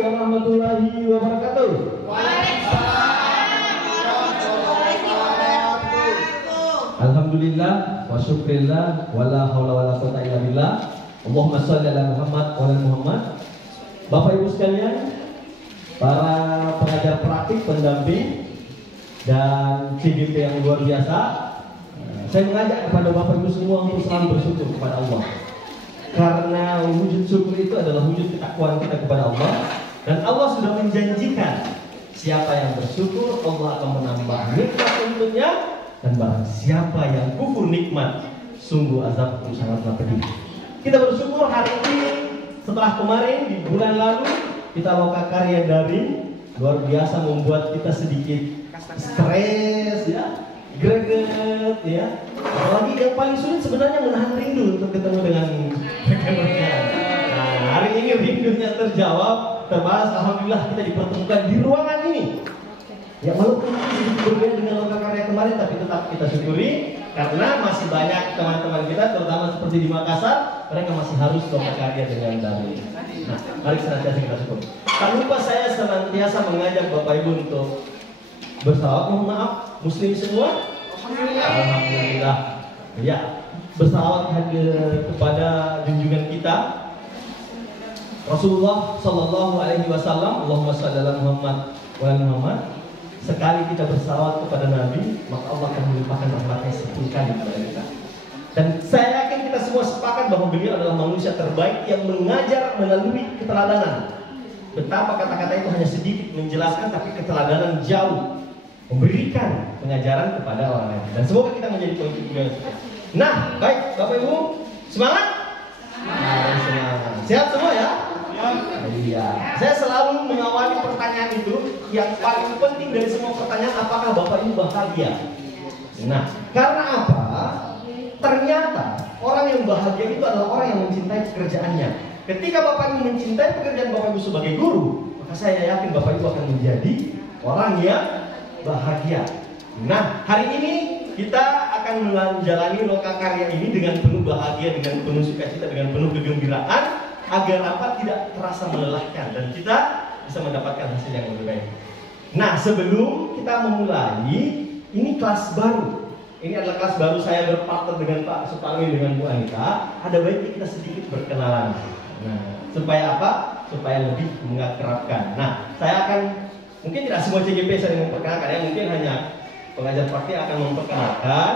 warahmatullahi wabarakatuh. Alhamdulillah wa syukrillah wala haula wala quwata illa billah. Allahumma shalli ala Muhammad wa ala Muhammad. Bapak Ibu sekalian, para pengajar praktik, pendamping dan CGP yang luar biasa, saya mengajak kepada Bapak Ibu semua untuk selalu bersyukur kepada Allah. Karena wujud syukur itu adalah wujud ketakwaan kita kepada Allah, dan Allah sudah menjanjikan siapa yang bersyukur Allah akan menambah nikmat untuknya, dan barang siapa yang kufur nikmat sungguh azab itu sangatlah pedih. Kita bersyukur hari ini setelah kemarin di bulan lalu kita loka karya daring luar biasa membuat kita sedikit stres ya, greget ya. Apalagi yang paling sulit sebenarnya menahan rindu untuk ketemu dengan rekan-rekan. Nah, hari ini rindunya terjawab, terbalas. Alhamdulillah kita dipertemukan di ruangan ini. Ya walaupun sedikit berbeda dengan loka karya kemarin, tapi tetap kita syukuri karena masih banyak teman-teman kita, terutama seperti di Makassar, mereka masih harus loka karya dengan daring. Nah, mari senantiasa kita syukur. Tak lupa saya senantiasa mengajak Bapak Ibu untuk bersalawat. Mohon maaf, Muslim semua. Alhamdulillah. Ya, bersalawat kepada junjungan kita Rasulullah Sallallahu Alaihi Wasallam. Allahumma shalli ala Muhammad wa ala Muhammad. Sekali kita bersalawat kepada Nabi, maka Allah akan melimpahkan rahmatnya 10 kali kepada kita. Dan saya yakin kita semua sepakat bahwa beliau adalah manusia terbaik yang mengajar melalui keteladanan. Betapa kata-kata itu hanya sedikit menjelaskan, tapi keteladanan jauh memberikan pengajaran kepada orang lain. Dan semoga kita menjadi pengikut beliau. Nah, baik Bapak Ibu, semangat? Semangat. Sehat semua ya? Iya. Saya selalu mengawali pertanyaan itu, yang paling penting dari semua pertanyaan, apakah Bapak Ibu bahagia? Nah, karena apa? Ternyata orang yang bahagia itu adalah orang yang mencintai pekerjaannya. Ketika Bapak Ibu mencintai pekerjaan Bapak Ibu sebagai guru, maka saya yakin Bapak Ibu akan menjadi orang yang bahagia. Nah, hari ini kita akan menjalani loka karya ini dengan penuh bahagia, dengan penuh sukacita, dengan penuh kegembiraan, agar apa tidak terasa melelahkan dan kita bisa mendapatkan hasil yang lebih baik. Nah, sebelum kita memulai, ini kelas baru. Ini adalah kelas baru, saya berpartner dengan Pak Suparmi dengan Bu Anita. Ada baiknya kita sedikit berkenalan. Nah, supaya apa? Supaya lebih mengakrabkan. Nah, saya akan, mungkin tidak semua CGP saya memperkenalkan ya, mungkin hanya pengajar praktik akan memperkenalkan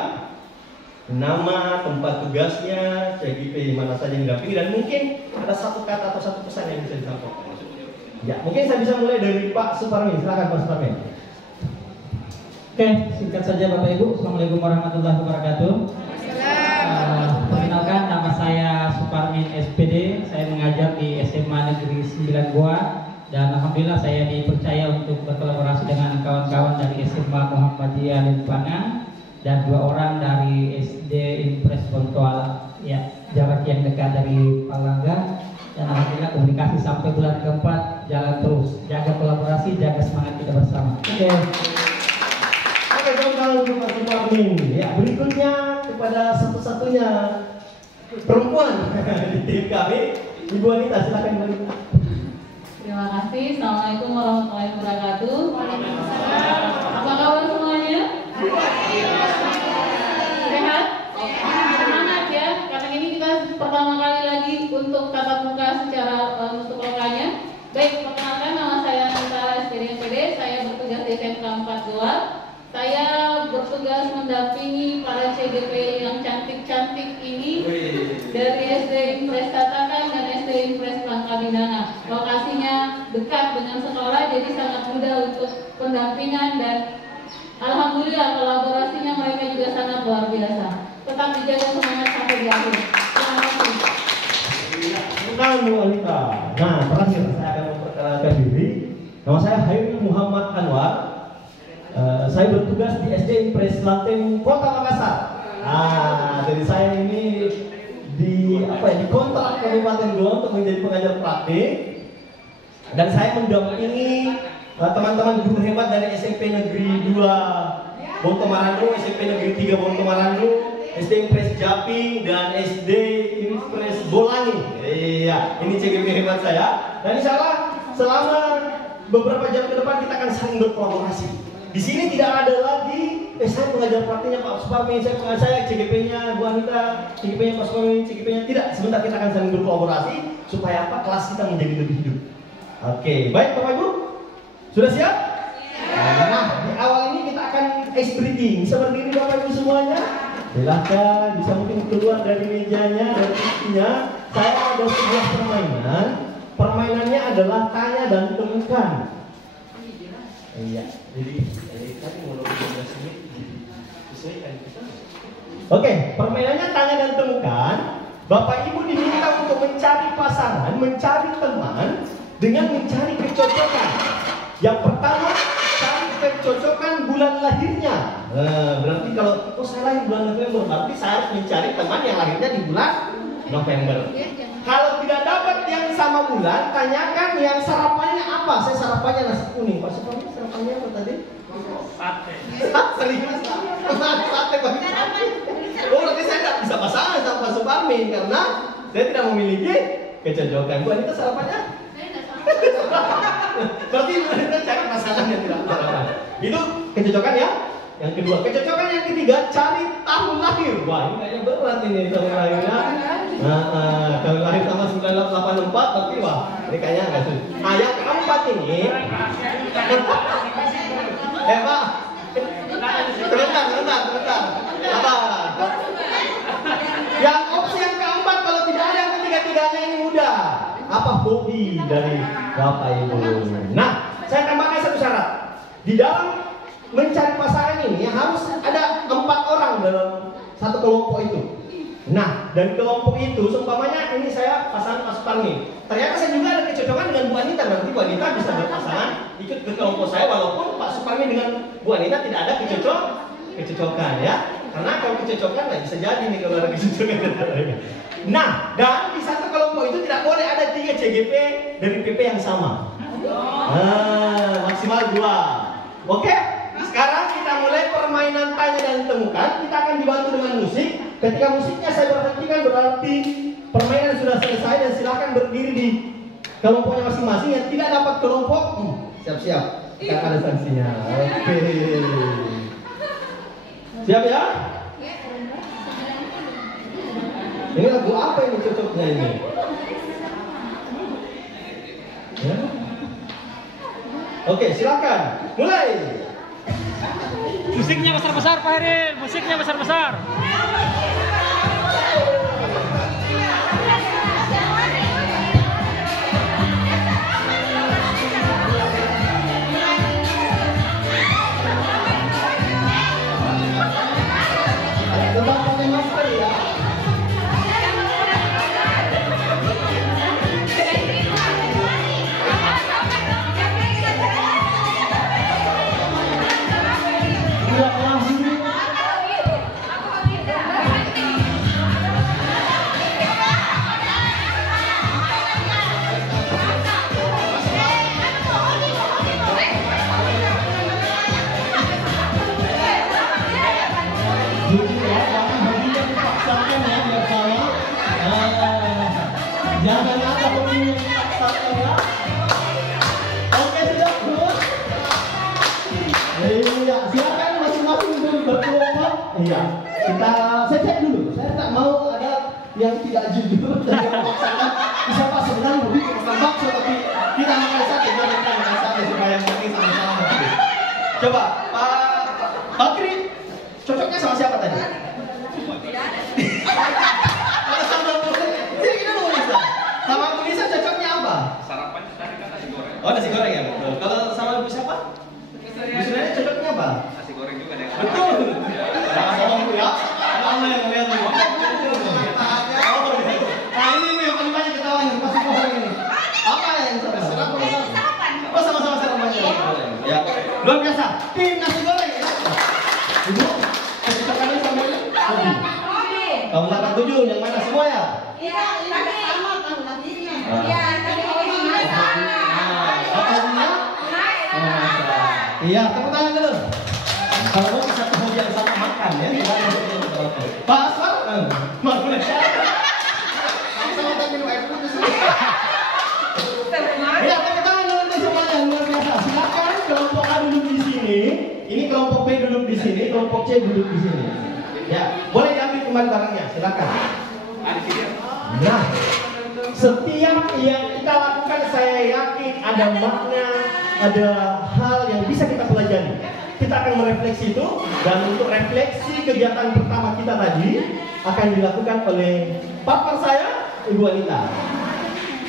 nama, tempat tugasnya, CGP mana saja yang didampingi, dan mungkin ada satu kata atau satu pesan yang bisa disampaikan. Ya, mungkin saya bisa mulai dari Pak Suparmi. Silakan Pak Suparmi. Oke, singkat saja Bapak Ibu. Assalamualaikum warahmatullahi wabarakatuh. Perkenalkan, nama saya Suparmin SPD. Saya mengajar di SMA Negeri 9 Goa, dan alhamdulillah saya dipercaya untuk berkolaborasi dengan kawan-kawan dari SMA Muhammadiyah Limpangan dan 2 orang dari SD Impres Pontual, ya, jarak yang dekat dari Palangga. Dan alhamdulillah komunikasi sampai bulan keempat jalan terus. Jaga kolaborasi, jaga semangat kita bersama. Oke. Oke, kalau Pak Suparmi. Ya, berikutnya kepada satu-satunya perempuan di tim kami, Ibu Anita, silakan Ibu. Terima kasih. Assalamualaikum warahmatullahi wabarakatuh. Apa kabar semuanya? Sehat? Semangat ya. Karena ini kita pertama kali lagi untuk tatap muka secara untuk lokanya. Baik, perkenalkan, nama saya Anita SPD. Saya bertugas di SMK 4 Goa. Saya bertugas mendampingi para CGP yang cantik-cantik ini dari SD Impres Tatakan dan SD Impres Langkabinana. Lokasinya dekat dengan sekolah, jadi sangat mudah untuk pendampingan, dan alhamdulillah kolaborasinya mereka juga sangat luar biasa. Tetap dijaga semangat sampai di akhir. Terima kasih. Bu Anita. Nah, terakhir saya akan memperkenalkan diri. Nama saya Hairul Muhammad Anwar. Saya bertugas di SD Impres Lanteng Kota Makassar. Jadi saya ini dikontrak Kabupaten Goa untuk menjadi pengajar praktik, dan saya mendampingi teman-teman guru hebat dari SMP Negeri 2 Bontomarando, SMP Negeri 3 Bontomarando, SD Impres Japing, dan SD Impres Bolangi. Iya, ini CGP hebat saya. Dan insya Allah selama beberapa jam ke depan kita akan saling berkolaborasi. Di sini tidak ada lagi, saya pengajar praktiknya Pak Suparmi, saya pengajar CGP-nya Bu Anita, CGP-nya Pak Suparmi, CGP-nya tidak. Sebentar kita akan saling berkolaborasi supaya apa? Kelas kita menjadi lebih hidup. Oke, baik Bapak Ibu, sudah siap? Nah, di awal ini kita akan ice breaking seperti ini Bapak Ibu semuanya. Silahkan bisa mungkin keluar dari mejanya, dari kursinya. Saya ada sebuah permainan. Permainannya adalah tanya dan temukan. Iya, jadi tadi mau 15 menit disesuaikan kita. Oke, permainannya tanya dan temukan. Bapak Ibu diminta untuk mencari pasangan, mencari teman dengan mencari kecocokan. Yang pertama, cari kecocokan bulan lahirnya. Berarti kalau saya lahir bulan November, berarti saya harus mencari teman yang lahirnya di bulan November. Kalau tidak dapat yang sama bulan, tanyakan yang sarapannya apa. Saya sarapannya nasi kuning. Pak Suparmi sarapannya apa tadi? Sate. Serius? Sate Pak. Oh, berarti saya tidak bisa pasangan sama Pak Suparmi karena saya tidak memiliki kecocokan. Bu Anita sarapannya? Saya tidak sama. Berarti Bu Anita cari pasangan yang tidak sarapan. Itu kecocokan ya. Yang kedua, kecocokan yang ketiga, cari tahun lahir. Wah, ini kayaknya berat ini tahun lahirnya. Tahun lahir sama 1984, tapi wah, ini kayaknya nggak sulit. Nah, yang keempat ini, Pak, sebentar. Sabar. Yang opsi yang keempat, kalau tidak ada yang ketiga-tiganya ini mudah. Apa hobi dari Bapak Ibu? Nah, saya tambahkan satu syarat. Di dalam mencari pasangan ini harus ada 4 orang dalam satu kelompok itu. Nah, dan kelompok itu seumpamanya ini saya pasangan Pak Suparmi. Ternyata saya juga ada kecocokan dengan Bu Anita. Berarti Bu Anita bisa berpasangan ikut ke kelompok saya walaupun Pak Suparmi dengan Bu Anita tidak ada kecocokan ya. Karena kalau kecocokan nggak bisa jadi nih kalau ada kecocokan. Nah, dan di satu kelompok itu tidak boleh ada 3 CGP dari PP yang sama. Maksimal 2. Oke? Sekarang kita mulai permainan tanya dan temukan. Kita akan dibantu dengan musik. Ketika musiknya saya berhentikan berarti permainan sudah selesai dan silakan berdiri di kelompoknya masing-masing. Yang tidak dapat kelompok, siap-siap. Kan ada sanksinya. Oke. Siap ya? Ini lagu apa ini cocoknya ini? Ya? Oke, silakan. Mulai. Musiknya besar-besar Pak Herin, musiknya besar-besar. Tetap pakai masker ya. Jangan ada pemimpin yang dipaksakan ya. Oke, sudah terus. Iya, silakan masing-masing dulu berkelompok. Iya, saya cek dulu. Saya tak mau ada yang tidak jujur dan yang memaksakan. Siapa sebenarnya lebih makan bakso tapi kita makan sate, kita makan sate supaya makin sama-sama. Coba, Pak Bakri, cocoknya sama siapa tadi? Sama Bu Nisa cocoknya apa? Sarapan tadi kan nasi goreng. Oh, nasi goreng ya, betul. Kalau sama Bu siapa? Bu Surya cocoknya apa? Nasi goreng juga deh. Betul. Sama Bu ya. Sama yang lihat Bu. Nah, ini yang paling banyak ketawanya pasti bohong ini. Apa yang sarapan? Oh, sama-sama sarapannya. Ya. Luar biasa. Tim nasi goreng ya. Ibu, cocokannya sama ini? Tahun 87 yang mana semua ya? Iya, ini sama tahun lahirnya. Iya, tadi hobinya sama. Iya, tepuk tangan dulu. Kalau mau satu hobi yang sama makan ya. Pak Aswar, makan. Sama-sama minum air putih. Iya, tepuk tangan dulu. kelompok C duduk di sini. Ya, boleh diambil kembali barangnya, silakan. Nah, setiap yang kita lakukan saya yakin ada makna, ada hal yang bisa kita pelajari. Kita akan merefleksi itu, dan untuk refleksi kegiatan pertama kita tadi akan dilakukan oleh partner saya, Ibu Anita.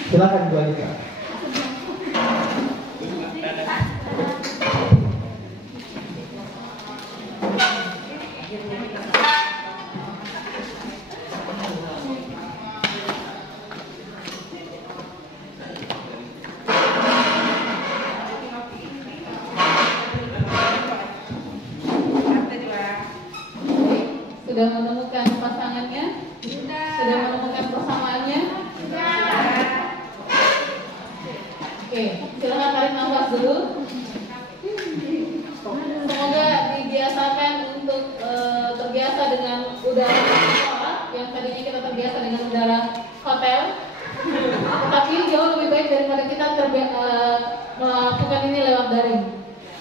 Silakan Ibu Anita. Sudah menemukan pasangannya? Sudah menemukan persamaannya? Oke, silakan tarik nafas dulu. Semoga dibiasakan untuk terbiasa dengan udara sekolah yang tadinya kita terbiasa dengan udara hotel. Tapi jauh lebih baik daripada kita melakukan ini lewat daring.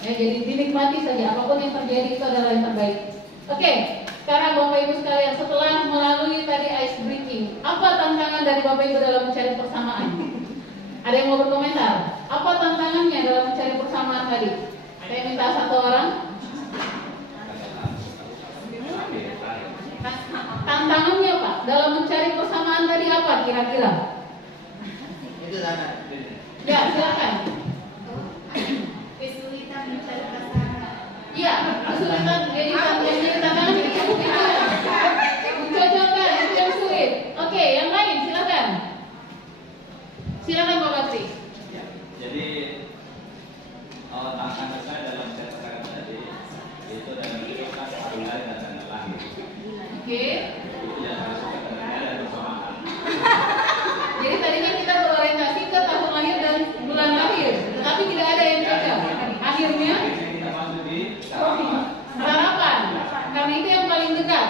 Ya, jadi dinikmati saja, apapun yang terjadi itu adalah yang terbaik. Oke, sekarang Bapak Ibu sekalian, setelah melalui tadi ice breaking, apa tantangan dari Bapak Ibu dalam mencari persamaan? Ada yang mau berkomentar? Apa tantangannya dalam mencari persamaan tadi? Saya minta satu orang. Tantangannya Pak, dalam mencari persamaan tadi apa kira-kira? Ya, silakan. Kesulitan mencari pasangan. Iya, kesulitan jadi tantangan itu mencocokkan itu yang sulit. Oke, yang lain silakan. Silakan Pak Bakri. Ya, jadi tantangan saya dalam ceritakan tadi itu dalam kehidupan mulai dan tanda lahir. Oke. Itu yang harus kita kenal dan bersamaan. Jadi tadinya kita berorientasi ke tahun lahir dan bulan lahir, tetapi tidak ada yang cocok. Akhirnya Kita masuk di sarapan, karena itu yang paling dekat.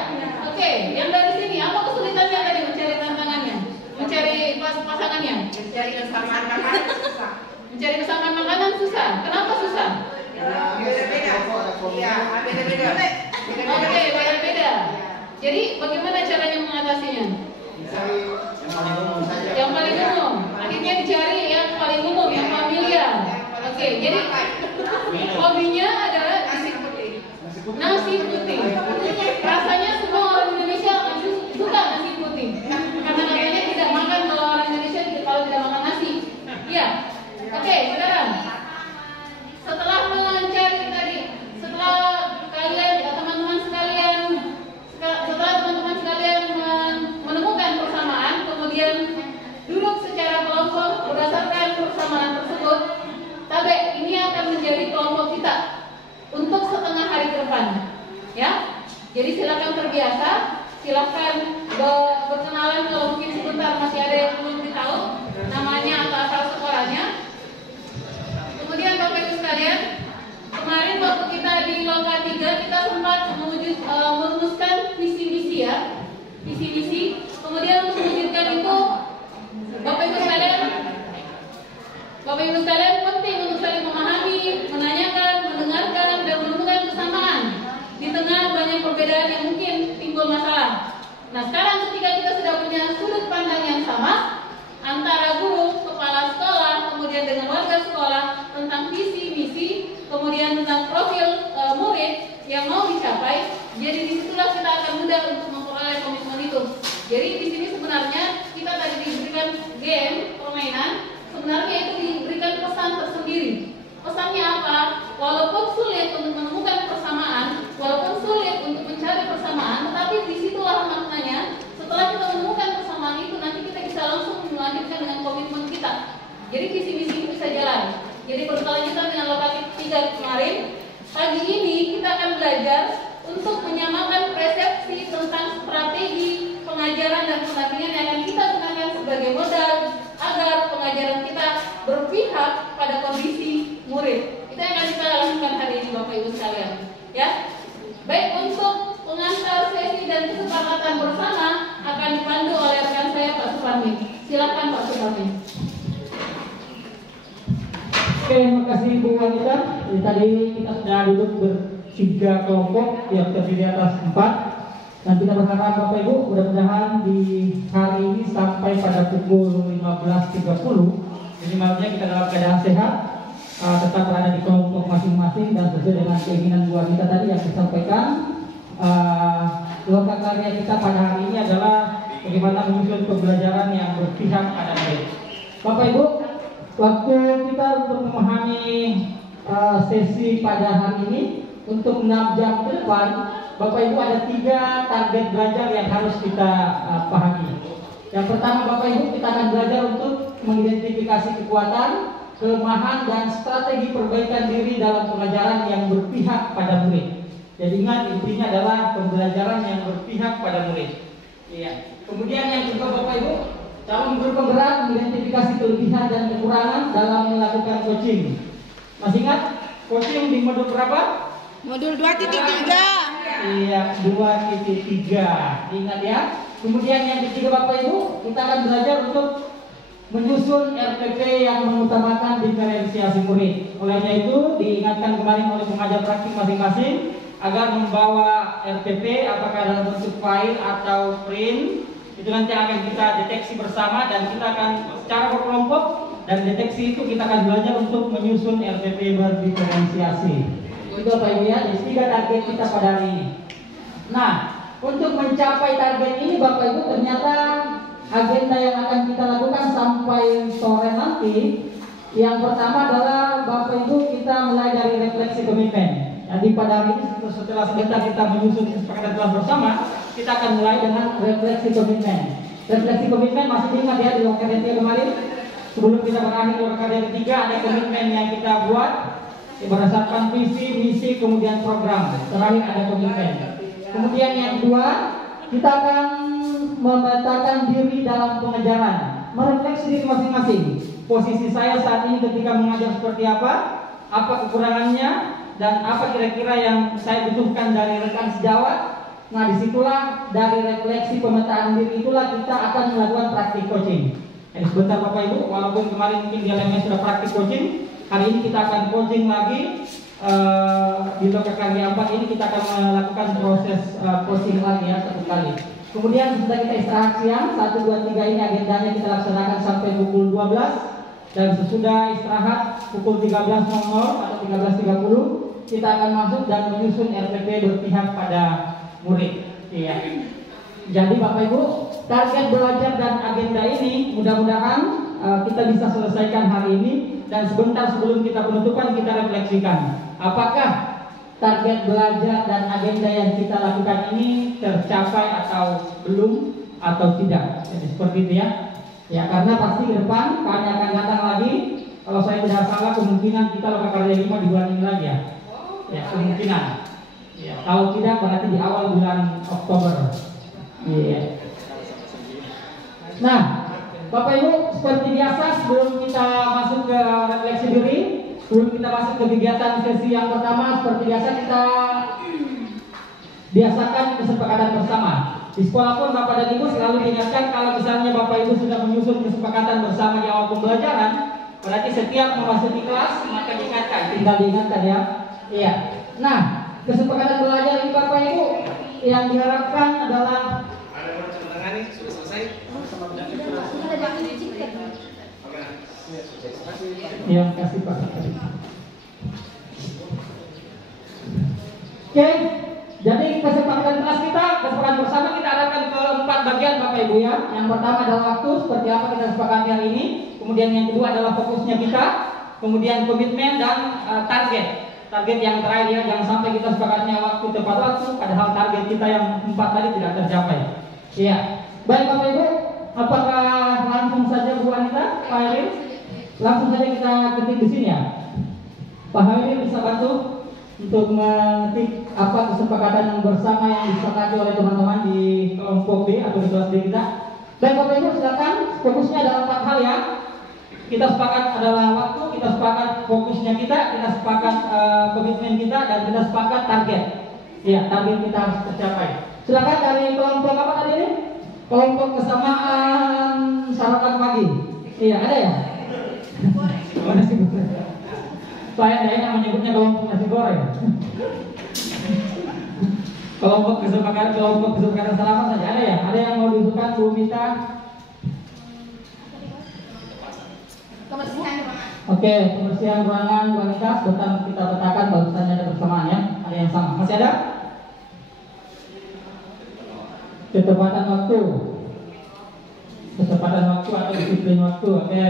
Oke, yang dari sini apa kesulitannya tadi mencari tantangannya, mencari pasangannya? Mencari kesamaan makanan susah. Mencari kesamaan makanan susah. Kenapa susah? Beda-beda. Iya, beda-beda. Oke, beda-beda. Jadi bagaimana caranya mengatasinya? Yang paling umum. Akhirnya dicari yang paling umum, yang familiar. Oke, jadi hobinya adalah nasi putih. Rasanya semua orang Indonesia suka nasi putih. Karena katanya tidak makan kalau orang Indonesia kalau tidak makan nasi. Iya. Oke, sekarang setelah mencari tadi, setelah kalian teman-teman sekalian menemukan persamaan, kemudian duduk secara kelompok berdasarkan persamaan tersebut, tabe ini akan menjadi kelompok kita untuk setengah hari ke depan, ya. Jadi silakan terbiasa, silakan berkenalan kalau mungkin sebentar masih ada yang belum tahu namanya atau asal sekolahnya. Kemudian Bapak Ibu sekalian, kemarin waktu kita di Loka 3 kita sempat merumuskan visi-misi ya, visi-misi. Kemudian untuk mewujudkan itu, Bapak Ibu sekalian penting untuk saling memahami, menanyakan, mendengarkan, dan menemukan kesamaan di tengah banyak perbedaan yang mungkin timbul masalah. Nah, sekarang ketika kita sudah punya sudut pandang yang sama antara guru, kepala sekolah, kemudian dengan warga sekolah tentang visi, misi, kemudian tentang profil murid yang mau dicapai, jadi disitulah kita akan mudah untuk memperoleh komitmen itu. Jadi di sini sebenarnya kita tadi diberikan game, permainan, sebenarnya itu diberikan pesan tersendiri. Pesannya apa? Walaupun sulit untuk menemukan persamaan, walaupun sulit untuk mencari persamaan, tetapi disitulah maknanya. Setelah kita menemukan persamaan itu, nanti kita bisa langsung melanjutkan dengan komitmen kita. Jadi visi misi itu bisa jalan. Jadi berkelanjutan dengan lokasi 3 kemarin, pagi ini kita akan belajar untuk menyamakan persepsi tentang strategi pengajaran dan pendampingan yang akan kita gunakan sebagai modal agar pengajaran kita berpihak pada kondisi murid. Itu yang akan kita lakukan hari ini Bapak Ibu sekalian. Ya, baik untuk pengantar sesi dan kesepakatan bersama akan dipandu oleh rekan saya Pak Suparmi. Silakan Pak Suparmi. Oke, terima kasih Bu Wanita. Tadi kita sudah duduk 3 kelompok yang terdiri atas 4. Dan kita berharap Bapak Ibu mudah-mudahan di hari ini sampai pada pukul 15.30 minimalnya kita dalam keadaan sehat, tetap berada di kelompok masing-masing dan sesuai dengan keinginan buah kita tadi yang disampaikan. Lokal karya kita pada hari ini adalah bagaimana menyusun pembelajaran yang berpihak pada murid. Bapak Ibu, waktu kita untuk memahami sesi pada hari ini untuk 6 jam ke depan, Bapak Ibu ada 3 target belajar yang harus kita pahami. Yang pertama Bapak Ibu, kita akan belajar untuk mengidentifikasi kekuatan, kelemahan dan strategi perbaikan diri dalam pelajaran yang berpihak pada murid. Jadi ingat, intinya adalah pembelajaran yang berpihak pada murid. Iya. Kemudian yang kedua Bapak Ibu, calon guru penggerak mengidentifikasi kelebihan dan kekurangan dalam melakukan coaching. Masih ingat coaching di modul berapa? Modul 2.3. Iya, 2.3. Ingat ya. Kemudian yang ketiga Bapak Ibu, kita akan belajar untuk menyusun RPP yang mengutamakan diferensiasi murid. Olehnya itu diingatkan kemarin oleh pengajar praktik masing-masing agar membawa RPP apakah dalam bentuk file atau print. Itu nanti akan kita deteksi bersama dan kita akan secara berkelompok, dan deteksi itu kita akan belajar untuk menyusun RPP berdiferensiasi. Itu Bapak Ibu ya, jadi 3 target kita pada hari ini. Nah, untuk mencapai target ini Bapak Ibu, ternyata agenda yang akan kita lakukan sampai sore nanti, yang pertama adalah Bapak Ibu kita mulai dari refleksi komitmen. Jadi pada hari ini setelah sebentar kita menyusun kesepakatan kelas bersama, kita akan mulai dengan refleksi komitmen. Refleksi komitmen masih ingat ya di lokal karya kemarin. Sebelum kita berakhir lokal karya ketiga, ada komitmen yang kita buat berdasarkan visi, misi, kemudian program. Terakhir ada komitmen. Kemudian yang kedua, kita akan memetakan diri dalam pengejaran, merefleksi diri masing-masing. Posisi saya saat ini ketika mengajar seperti apa kekurangannya, dan apa kira-kira yang saya butuhkan dari rekan sejawat. Nah, disitulah dari refleksi pemetaan diri itulah kita akan melakukan praktik coaching. Jadi sebentar Bapak Ibu, walaupun kemarin mungkin di LMS sudah praktik coaching, hari ini kita akan coaching lagi. Di lokal karya 4 ini kita akan melakukan proses coaching lagi ya, 1 kali. Kemudian setelah kita istirahat siang 1, 2, 3 ini agendanya kita laksanakan sampai pukul 12. Dan sesudah istirahat pukul 13.00 atau 13.30 kita akan masuk dan menyusun RPP berpihak pada murid. Iya. Jadi Bapak Ibu, target belajar dan agenda ini mudah-mudahan kita bisa selesaikan hari ini, dan sebentar sebelum kita penutupan kita refleksikan apakah target belajar dan agenda yang kita lakukan ini tercapai atau belum atau tidak. Jadi seperti itu ya. Ya, karena pasti ke depan kami akan datang lagi. Kalau saya tidak salah kemungkinan kita lokal karya 5 di bulan ini lagi ya. Ya, kemungkinan. Ya, kalau tidak berarti di awal bulan Oktober. Iya. Nah, Bapak Ibu, seperti biasa sebelum kita masuk ke refleksi diri, sebelum kita masuk ke kegiatan sesi yang pertama, seperti biasa kita biasakan kesepakatan bersama. Di sekolah pun Bapak dan Ibu selalu diingatkan kalau misalnya Bapak Ibu sudah menyusun kesepakatan bersama di awal pembelajaran, berarti setiap memasuki kelas maka diingatkan, tinggal diingatkan ya. Iya. Nah, kesepakatan belajar ini Bapak Ibu yang diharapkan adalah sudah selesai. yang kasih Pak. Oke. Jadi kesepakatan kelas kita, kesepakatan bersama kita arahkan ke 4 bagian Bapak Ibu ya. Yang pertama adalah waktu, seperti apa kita sepakati hari ini. Kemudian yang kedua adalah fokusnya kita. Kemudian komitmen dan target. Target yang terakhir ya, jangan sampai kita sepakatnya waktu tepat waktu, padahal target kita yang 4 tadi tidak tercapai. Iya. Baik Bapak Ibu, apakah langsung saja Bu Anita, Pak Hairil? Langsung saja kita ketik di sini ya. Pak Hairil bisa bantu untuk mengetik apa kesepakatan bersama yang disepakati oleh teman-teman di kelompok B atau di kelas B kita. Baik Bapak Ibu, silakan. Fokusnya adalah 4 hal ya. Kita sepakat adalah waktu, kita sepakat fokusnya kita sepakat komitmen kita, dan kita sepakat target. Iya, target kita harus tercapai. Silakan dari kelompok apa tadi ini? Kelompok kesamaan sarapan pagi. Iya, ada ya? Nasi goreng. Saya yang menyebutnya kelompok nasi goreng. Kelompok kesepakatan salaman saja ada ya? Ada yang mau diusulkan Bu Mita? Oke, kebersihan ruangan wanita sebentar kita petakan barusan ada bersamaan ya. Ada yang sama. Masih ada? Ketepatan waktu. Ketepatan waktu atau disiplin waktu. Oke.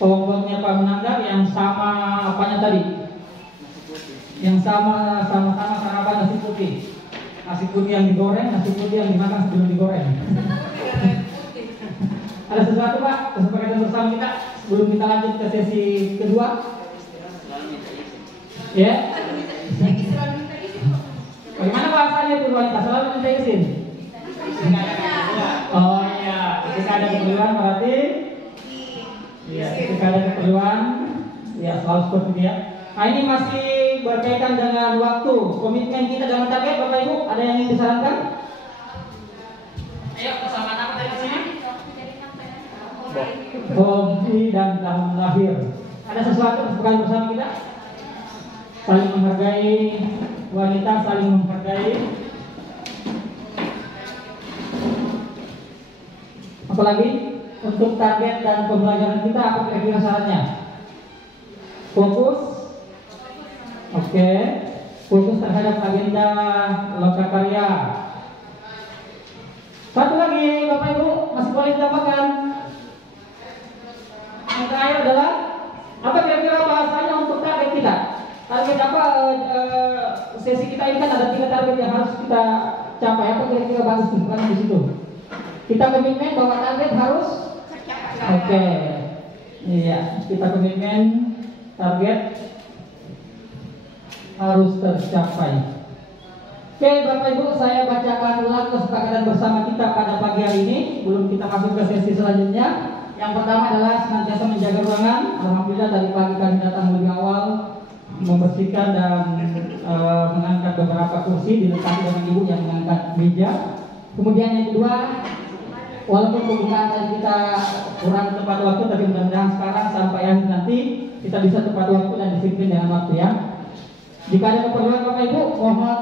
Kelompoknya Pak Menanggar yang sama apanya tadi? Yang sama-sama sarapan nasi putih. Nasi putih yang digoreng, nasi putih yang dimakan sebelum digoreng. Ada sesuatu Pak kesepakatan bersama kita sebelum kita lanjut ke sesi kedua? Ya. Bagaimana bahasanya itu wanita selalu minta izin? Oh iya, ketika ada keperluan berarti ya, ketika ada keperluan ya selalu seperti itu ya. Nah ini masih berkaitan dengan waktu, komitmen kita dengan target Bapak Ibu, ada yang ingin disarankan? Ayo bersama apa dari sini? Hobi dan tahun lahir. Ada sesuatu kesepakatan bersama kita? Saling menghargai wanita, saling menghargai. Apalagi untuk target dan pembelajaran kita apa kira-kira syaratnya? Fokus. Oke. Fokus terhadap agenda lokakarya. Satu lagi Bapak Ibu masih boleh ditambahkan. Yang terakhir adalah apa kira-kira bahasanya untuk target kita? Target apa? Sesi kita ini kan ada 3 target yang harus kita capai. Apa kira-kira bagus bukan di situ? Kita komitmen bahwa target harus. Oke. Iya, kita komitmen target harus tercapai. Oke, Bapak Ibu, saya bacakan ulang kesepakatan bersama kita pada pagi hari ini. Belum kita masuk ke sesi selanjutnya. Yang pertama adalah senantiasa menjaga ruangan. Alhamdulillah dari pagi kami datang lebih awal, membersihkan dan mengangkat beberapa kursi, dilengkapi dengan ibu yang mengangkat meja. Kemudian yang kedua, walaupun pembukaan tadi kita kurang tepat waktu, tapi mudah-mudahan sekarang sampai akhir nanti kita bisa tepat waktu dan disiplin dengan waktu ya. Jika ada keperluan Bapak Ibu, mohon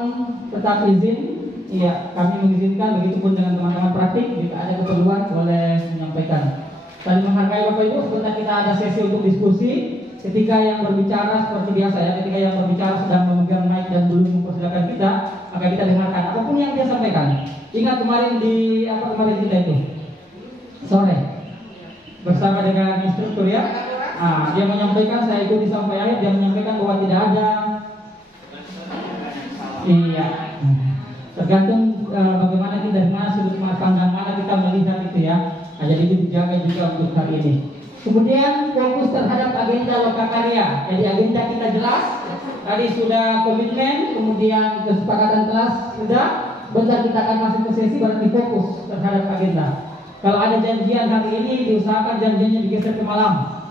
tetap izin. Iya, kami mengizinkan, begitupun dengan teman-teman praktik. Jika ada keperluan boleh menyampaikan. Dan menghargai Bapak Ibu, sebentar kita ada sesi untuk diskusi. Ketika yang berbicara seperti biasa ya, ketika yang berbicara sedang memegang mic dan belum mempersilakan kita, maka kita dengarkan apapun yang dia sampaikan. Ingat kemarin kemarin kita itu sore bersama dengan instruktur ya. Nah, dia menyampaikan, saya ikuti sampai akhir, dia menyampaikan bahwa tidak ada. Iya. Tergantung bagaimana kita dari mana sudut pandang mana kita melihat itu ya. Nah, jadi itu dijaga juga untuk hari ini. Kemudian fokus terhadap agenda lokakarya. Jadi agenda kita jelas. Tadi sudah komitmen, kemudian kesepakatan kelas sudah. Bentar kita akan masuk ke sesi berarti fokus terhadap agenda. Kalau ada janjian hari ini diusahakan janjiannya digeser ke malam.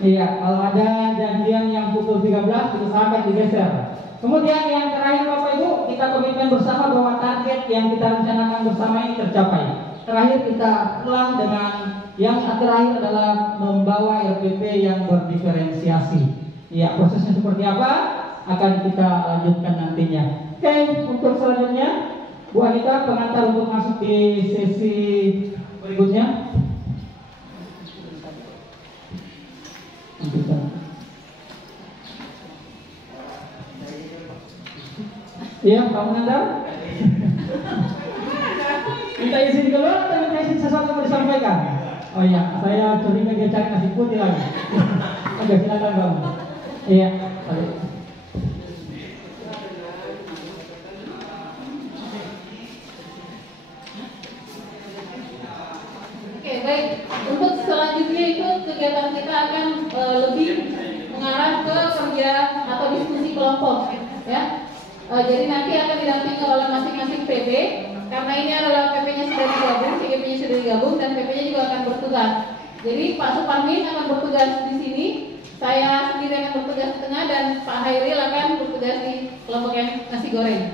Iya, kalau ada janjian yang pukul 13 diusahakan digeser. Kemudian yang terakhir Bapak Ibu, kita komitmen bersama bahwa target yang kita rencanakan bersama ini tercapai. Terakhir kita ulang dengan yang terakhir adalah membawa RPP yang berdiferensiasi. Ya, prosesnya seperti apa akan kita lanjutkan nantinya. Oke, untuk selanjutnya Bu Anita pengantar untuk masuk di sesi berikutnya. Iya, Pak Menandar. Minta izin keluar atau minta izin sesuatu mau disampaikan? Oh iya, saya curiga dia cari nasi putih lagi. Oke, silakan Bang. Iya. Oke, baik. Untuk selanjutnya itu kegiatan kita akan lebih mengarah ke kerja atau diskusi kelompok, ya. Jadi nanti akan didampingi oleh masing-masing PB. Karena ini adalah PP-nya sudah digabung, CGP-nya sudah digabung, dan PP-nya juga akan bertugas. Jadi Pak Suparmin akan bertugas di sini, saya sendiri akan bertugas di tengah, dan Pak Hairil akan bertugas di kelompok yang nasi goreng.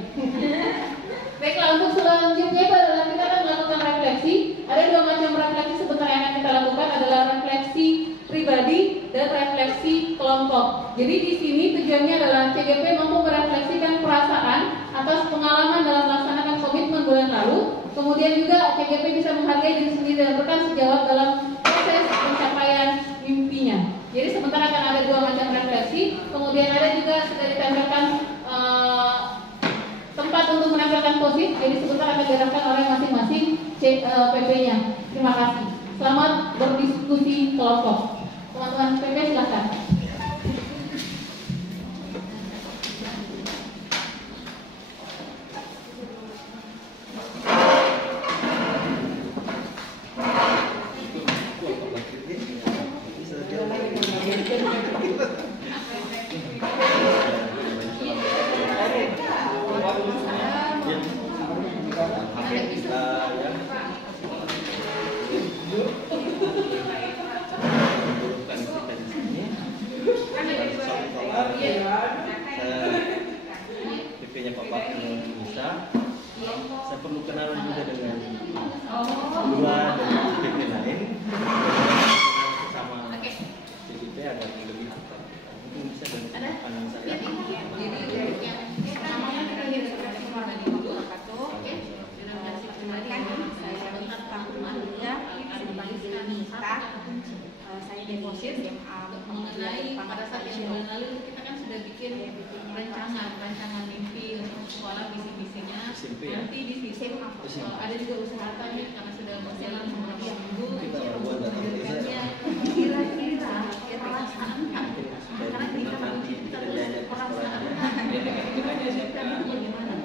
Baiklah, untuk selanjutnya itu adalah kita akan melakukan refleksi. Ada 2 macam refleksi sebentar yang akan kita lakukan, adalah refleksi pribadi dan refleksi kelompok. Jadi di sini tujuannya adalah CGP mampu merefleksikan perasaan atas pengalaman dalam melaksanakan komitmen bulan lalu. Kemudian juga CGP bisa menghargai diri sendiri dan rekan sejawat dalam proses pencapaian mimpinya. Jadi sementara akan ada dua macam refleksi. Kemudian ada juga sudah ditempelkan tempat untuk menempelkan posit. Jadi sebentar akan diarahkan oleh masing-masing PP-nya. Terima kasih. Selamat berdiskusi kelompok. Teman-teman PP silakan. PP-nya Bapak bisa. Saya perlu kenalan juga dengan dua dari PP lain. Sama CGP ada lebih akrab. Mungkin bisa dari pandangan saya. Saya deposit mengenai pada saat yang bulan lalu kita kan sudah bikin rancangan mimpi untuk sekolah, visi-visinya. Nanti di sini ada juga usaha tanya karena sudah berjalan beberapa minggu. Kira-kira perasaan karena kita perasaan bagaimana?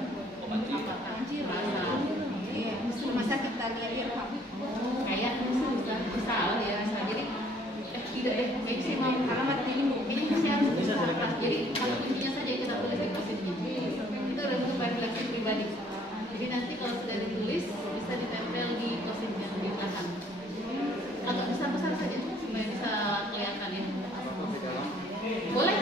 Apakah rasa? rumah sakit tadi ya Pak. Kayaknya bisa ya. Jadi tidak deh, saya mau karena mati ini ini masih harus bisa. Jadi kalau kuncinya saja kita tulis di positnya. Itu untuk refleksi pribadi. Jadi nanti kalau sudah ditulis bisa ditempel di posit yang di belakang. Agak besar-besar saja supaya bisa kelihatan ya. Boleh.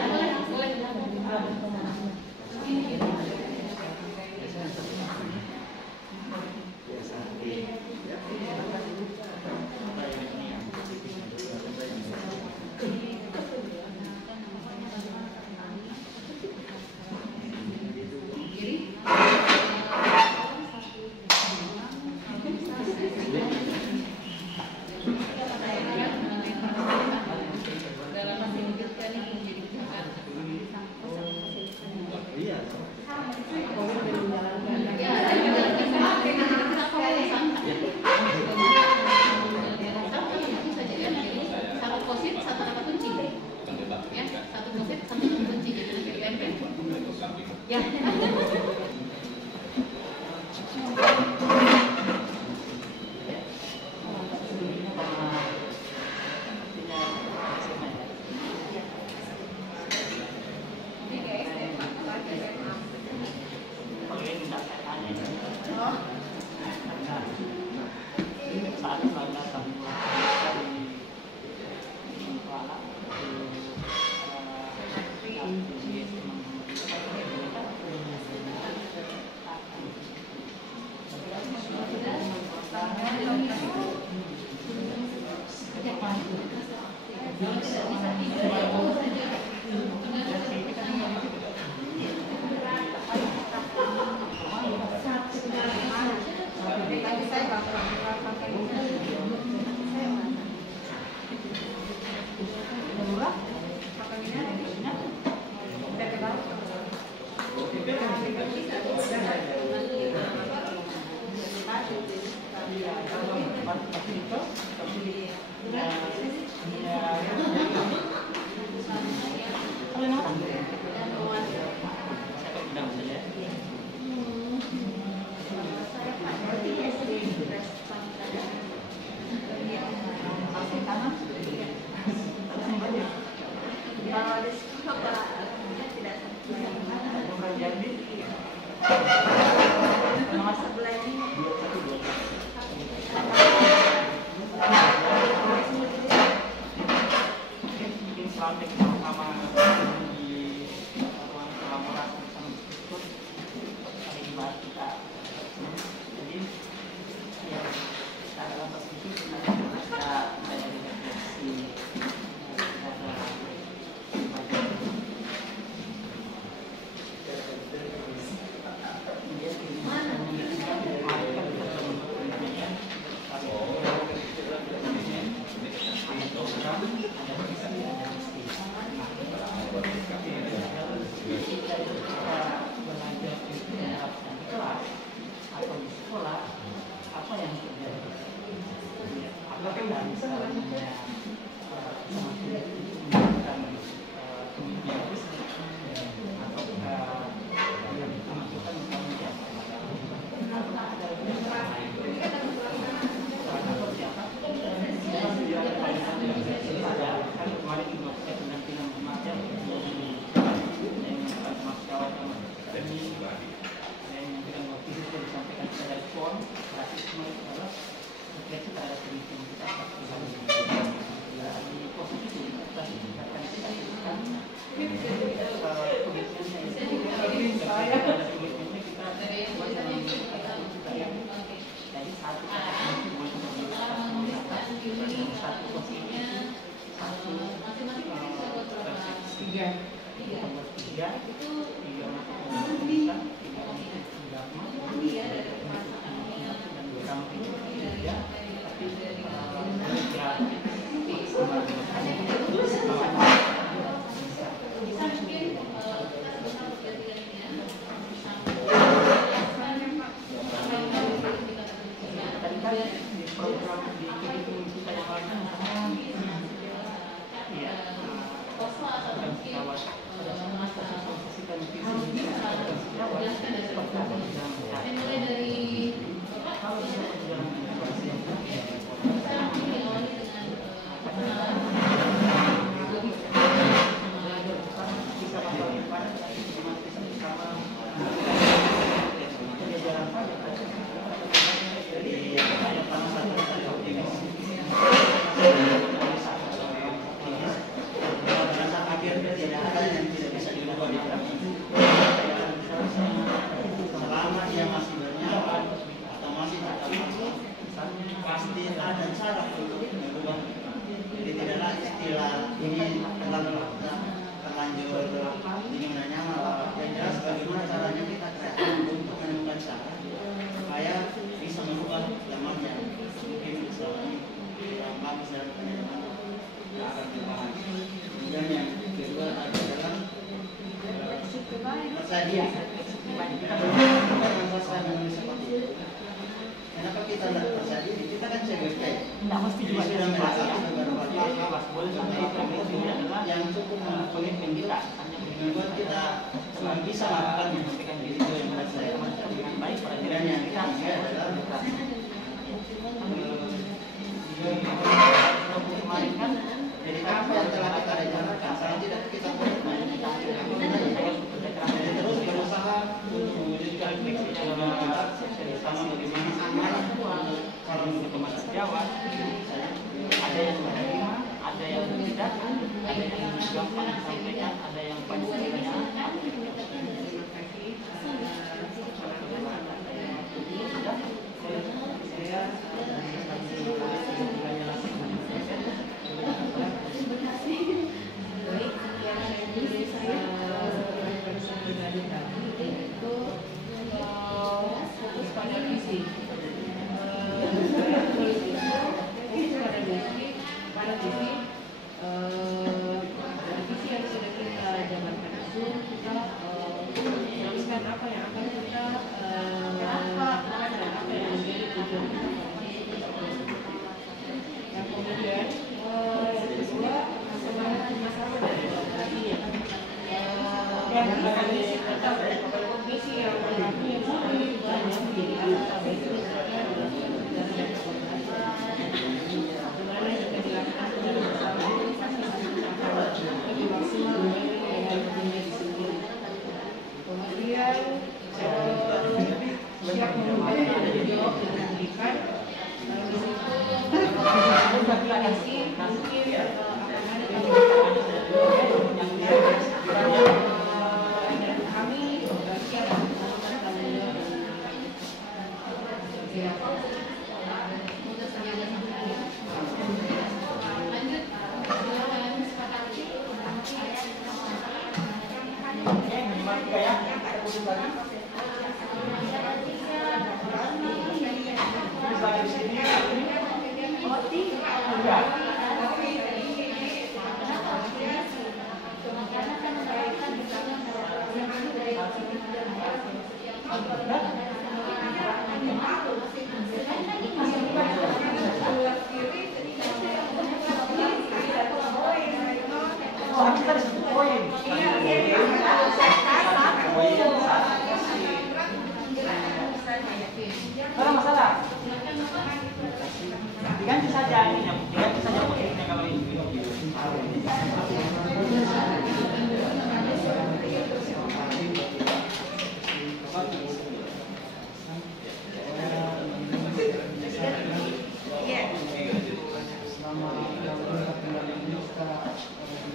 Selama kita kembali ini kita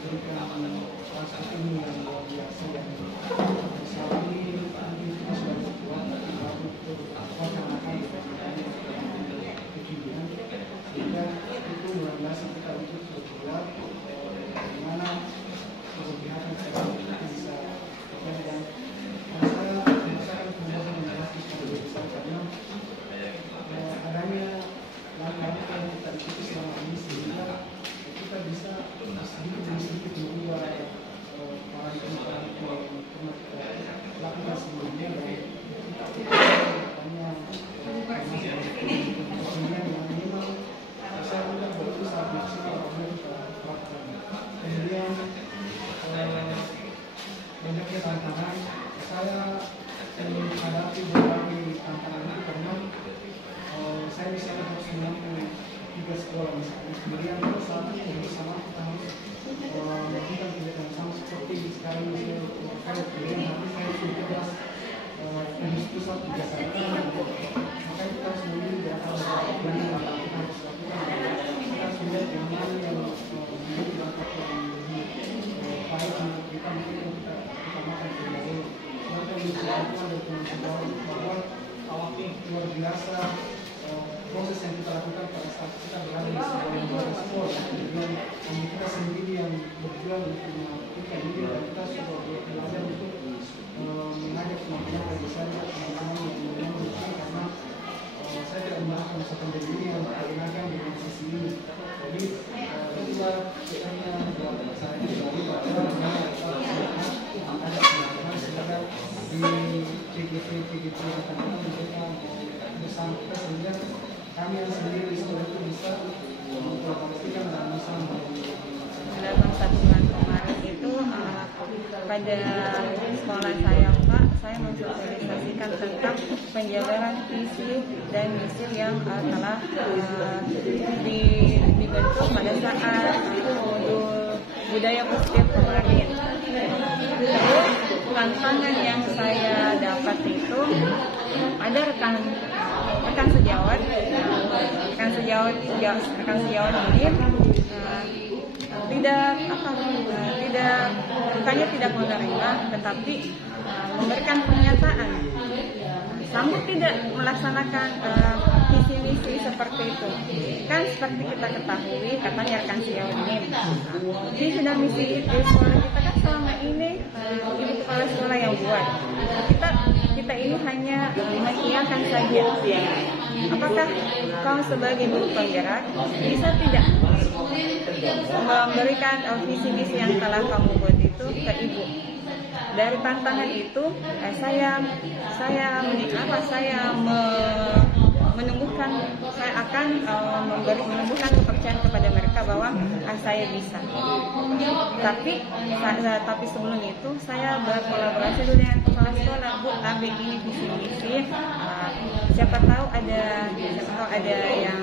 diberikan luar biasa proses yang kita lakukan pada saat kita berada di sebuah sekolah. Kemudian kita sendiri yang berjuang untuk melakukan ini, dan kita sudah belajar untuk mengajak teman-teman bagi saya, teman-teman yang mungkin karena saya tidak menggunakan masa pandemi ini yang berkenaan dengan sisi ini. Jadi itulah kiranya buat saya pribadi bahwa ada teman-teman sekedar di PGP katakanlah mereka bersama kita sehingga kami yang sendiri sekolah itu bisa mengkolaborasikan dan bisa dalam 1 bulan kemarin itu pada sekolah saya Pak, saya mensosialisasikan tentang penjagaan visi dan misi yang telah dibentuk pada saat modul budaya positif kemarin. Terus tantangan yang saya dapat itu ada rekan sejawat ini bukannya tidak menerima, tetapi memberikan pernyataan sanggup tidak melaksanakan visi misi seperti itu. Kan seperti kita ketahui, katanya rekan sejawat ini visi dan misi di sekolah kita kan selama ini ibu kepala sekolah yang buat. Kita ini hanya mengiyakan saja. Apakah kau sebagai guru penggerak bisa tidak memberikan visi-misi yang telah kamu buat itu ke ibu? Dari tantangan itu saya akan menumbuhkan kepercayaan kepada mereka bahwa saya bisa. Tapi sebelum itu saya berkolaborasi dulu dengan kepala sekolah, Bu, tapi ini visi misi. Siapa tahu ada yang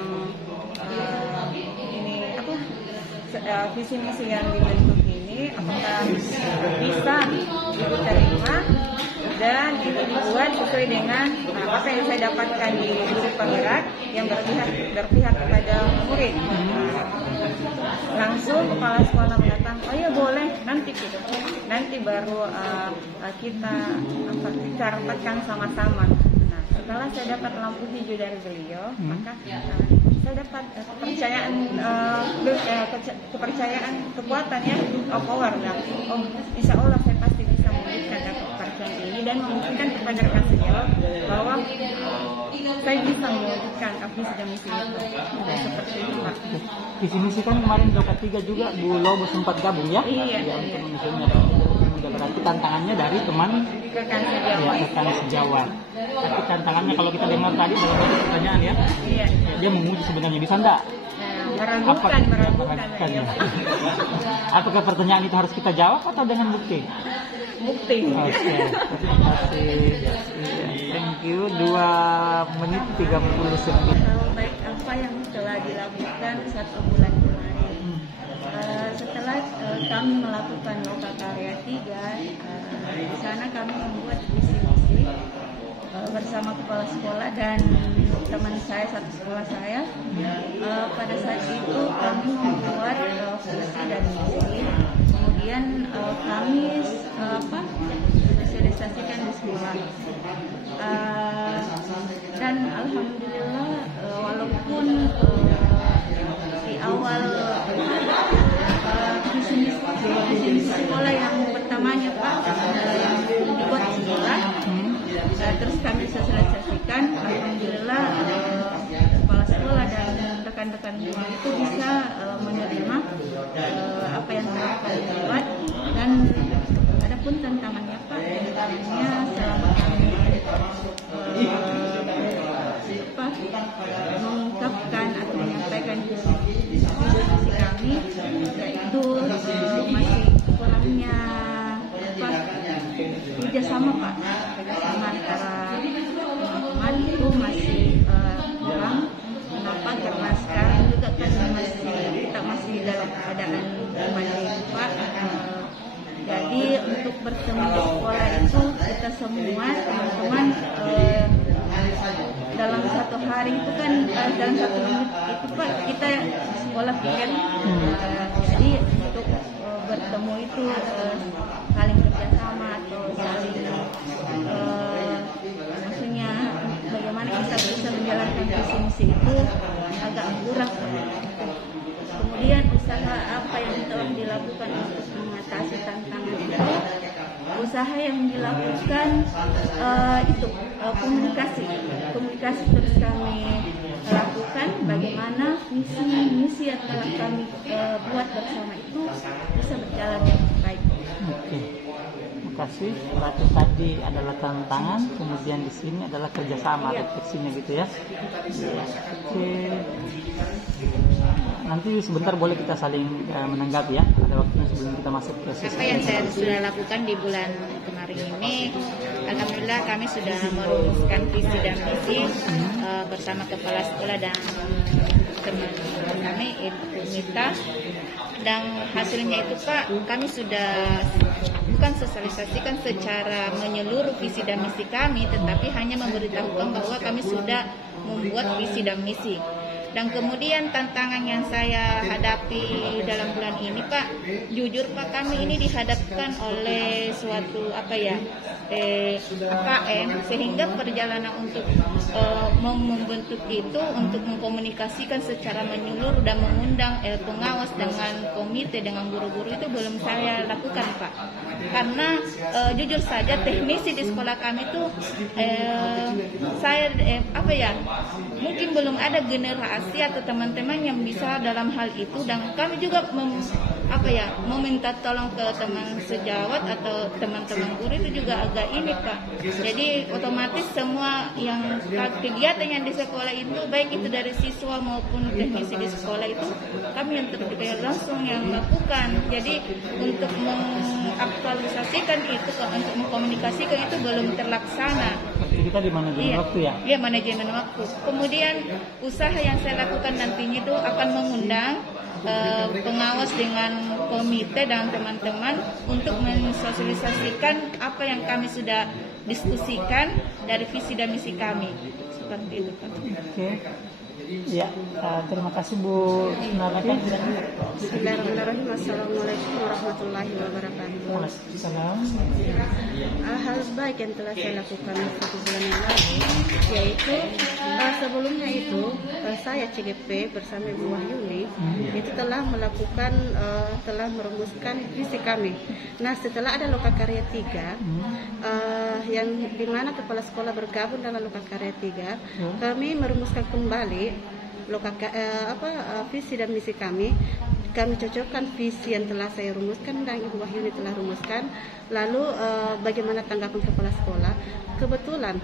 visi misi yang dibentuk ini apakah bisa diterima dan itu dibuat sesuai dengan apa yang saya dapatkan di guru penggerak yang berpihak kepada murid. Langsung kepala sekolah mengatakan, oh ya boleh, nanti baru kita rapatkan sama-sama. Nah, setelah saya dapat lampu hijau dari beliau, maka saya dapat kepercayaan, kekuatan ya, power. Insya Allah saya pasti bisa memberikan kepercayaan ini dan membuktikan kepada rekan sejawat bahwa saya bisa mewujudkan visi dan misi itu. Seperti itu, Pak. Visi misi kan kemarin Doka 3 juga Bu Lobo sempat gabung ya? Iya. Untuk mengisunya. Berarti tantangannya dari teman rekan sejawat. Tapi tantangannya kalau kita dengar tadi dalam pertanyaan ya, iya. Dia menguji sebenarnya bisa enggak? Meragukan ya. Apakah pertanyaan itu harus kita jawab atau dengan bukti? Bukti. Oke. Terima kasih. Thank you. 2 menit 39. Baik apa yang telah dilakukan 1 bulan kemarin. Setelah kami melakukan Loka Karya 3, di sana kami membuat visi misi bersama kepala sekolah dan teman saya satu sekolah saya. Pada saat itu kami membuat visi dan misi, kemudian kami sosialisasikan di sekolah. Dan alhamdulillah walaupun di awal visi sekolah yang pertamanya Pak yang dibuat sekolah, terus kami sosialisasikan, alhamdulillah kepala sekolah dan rekan-rekan guru itu bisa menerima apa yang telah kami buat. Dan adapun tantangannya Pak, tantangannya selama kami mengungkapkan atau menyampaikan visi kami, yaitu masih kurangnya kerjasama Pak, kerjasama antara teman-teman itu masih kurang. Kenapa? Karena sekarang juga kan kita masih dalam keadaan pandemi Pak. Jadi untuk bertemu di sekolah itu kita semua teman-teman dalam 1 hari itu kan dalam 1 menit itu Pak kita sekolah pikir. Jadi untuk bertemu itu saling kerjasama atau saling maksudnya bagaimana kita visi misi itu agak kurang. Kemudian usaha apa yang telah dilakukan untuk mengatasi tantangan itu? Usaha yang dilakukan itu komunikasi terus kami lakukan bagaimana visi misi yang telah kami buat bersama itu bisa berjalan baik. Oke. Terima kasih. Berarti tadi adalah tantangan, kemudian di sini adalah kerjasama, refleksinya gitu ya. Oke. Nanti sebentar boleh kita saling menanggapi ya. Ada waktunya sebelum kita masuk ke sesi. Apa yang saya sudah lakukan di bulan kemarin ini, alhamdulillah kami sudah merumuskan visi dan misi bersama kepala sekolah dan teman kami Ibu Mita, dan hasilnya itu Pak, kami sudah bukan sosialisasikan secara menyeluruh visi dan misi kami, tetapi hanya memberitahukan bahwa kami sudah membuat visi dan misi. Dan kemudian tantangan yang saya hadapi dalam bulan ini Pak, jujur Pak, kami ini dihadapkan oleh suatu KM, sehingga perjalanan untuk membentuk itu, untuk mengkomunikasikan secara menyeluruh dan mengundang pengawas dengan komite, dengan guru-guru itu belum saya lakukan Pak. Karena jujur saja teknisi di sekolah kami itu mungkin belum ada generasi atau teman-teman yang bisa dalam hal itu, dan kami juga meminta tolong ke teman sejawat atau teman-teman guru itu juga agak ini Pak. Jadi otomatis semua yang kegiatan yang di sekolah itu, baik itu dari siswa maupun teknisi di sekolah itu, kami yang langsung yang melakukan. Jadi untuk mengaktualisasikan itu, untuk mengkomunikasikan itu belum terlaksana. Kita di manajemen waktu ya? Iya, manajemen waktu. Kemudian usaha yang saya lakukan nantinya itu akan mengundang pengawas dengan komite dan teman-teman untuk mensosialisasikan apa yang kami sudah diskusikan dari visi dan misi kami. Seperti itu Pak. Oke. Ya, terima kasih Bu Narati. Bismillahirrahmanirrahim. Assalamualaikum warahmatullahi wabarakatuh. Waalaikumsalam. Hal baik yang telah saya lakukan 1 bulan yang lalu, yaitu sebelumnya itu saya CGP bersama Ibu Wahyuni itu telah melakukan telah merumuskan visi kami. Nah, setelah ada Lokakarya 3 yang dimana kepala sekolah bergabung dalam Lokakarya 3, kami merumuskan kembali visi dan misi kami. Kami cocokkan visi yang telah saya rumuskan dan Ibu Wahyuni telah rumuskan. Lalu bagaimana tanggapan kepala sekolah? Kebetulan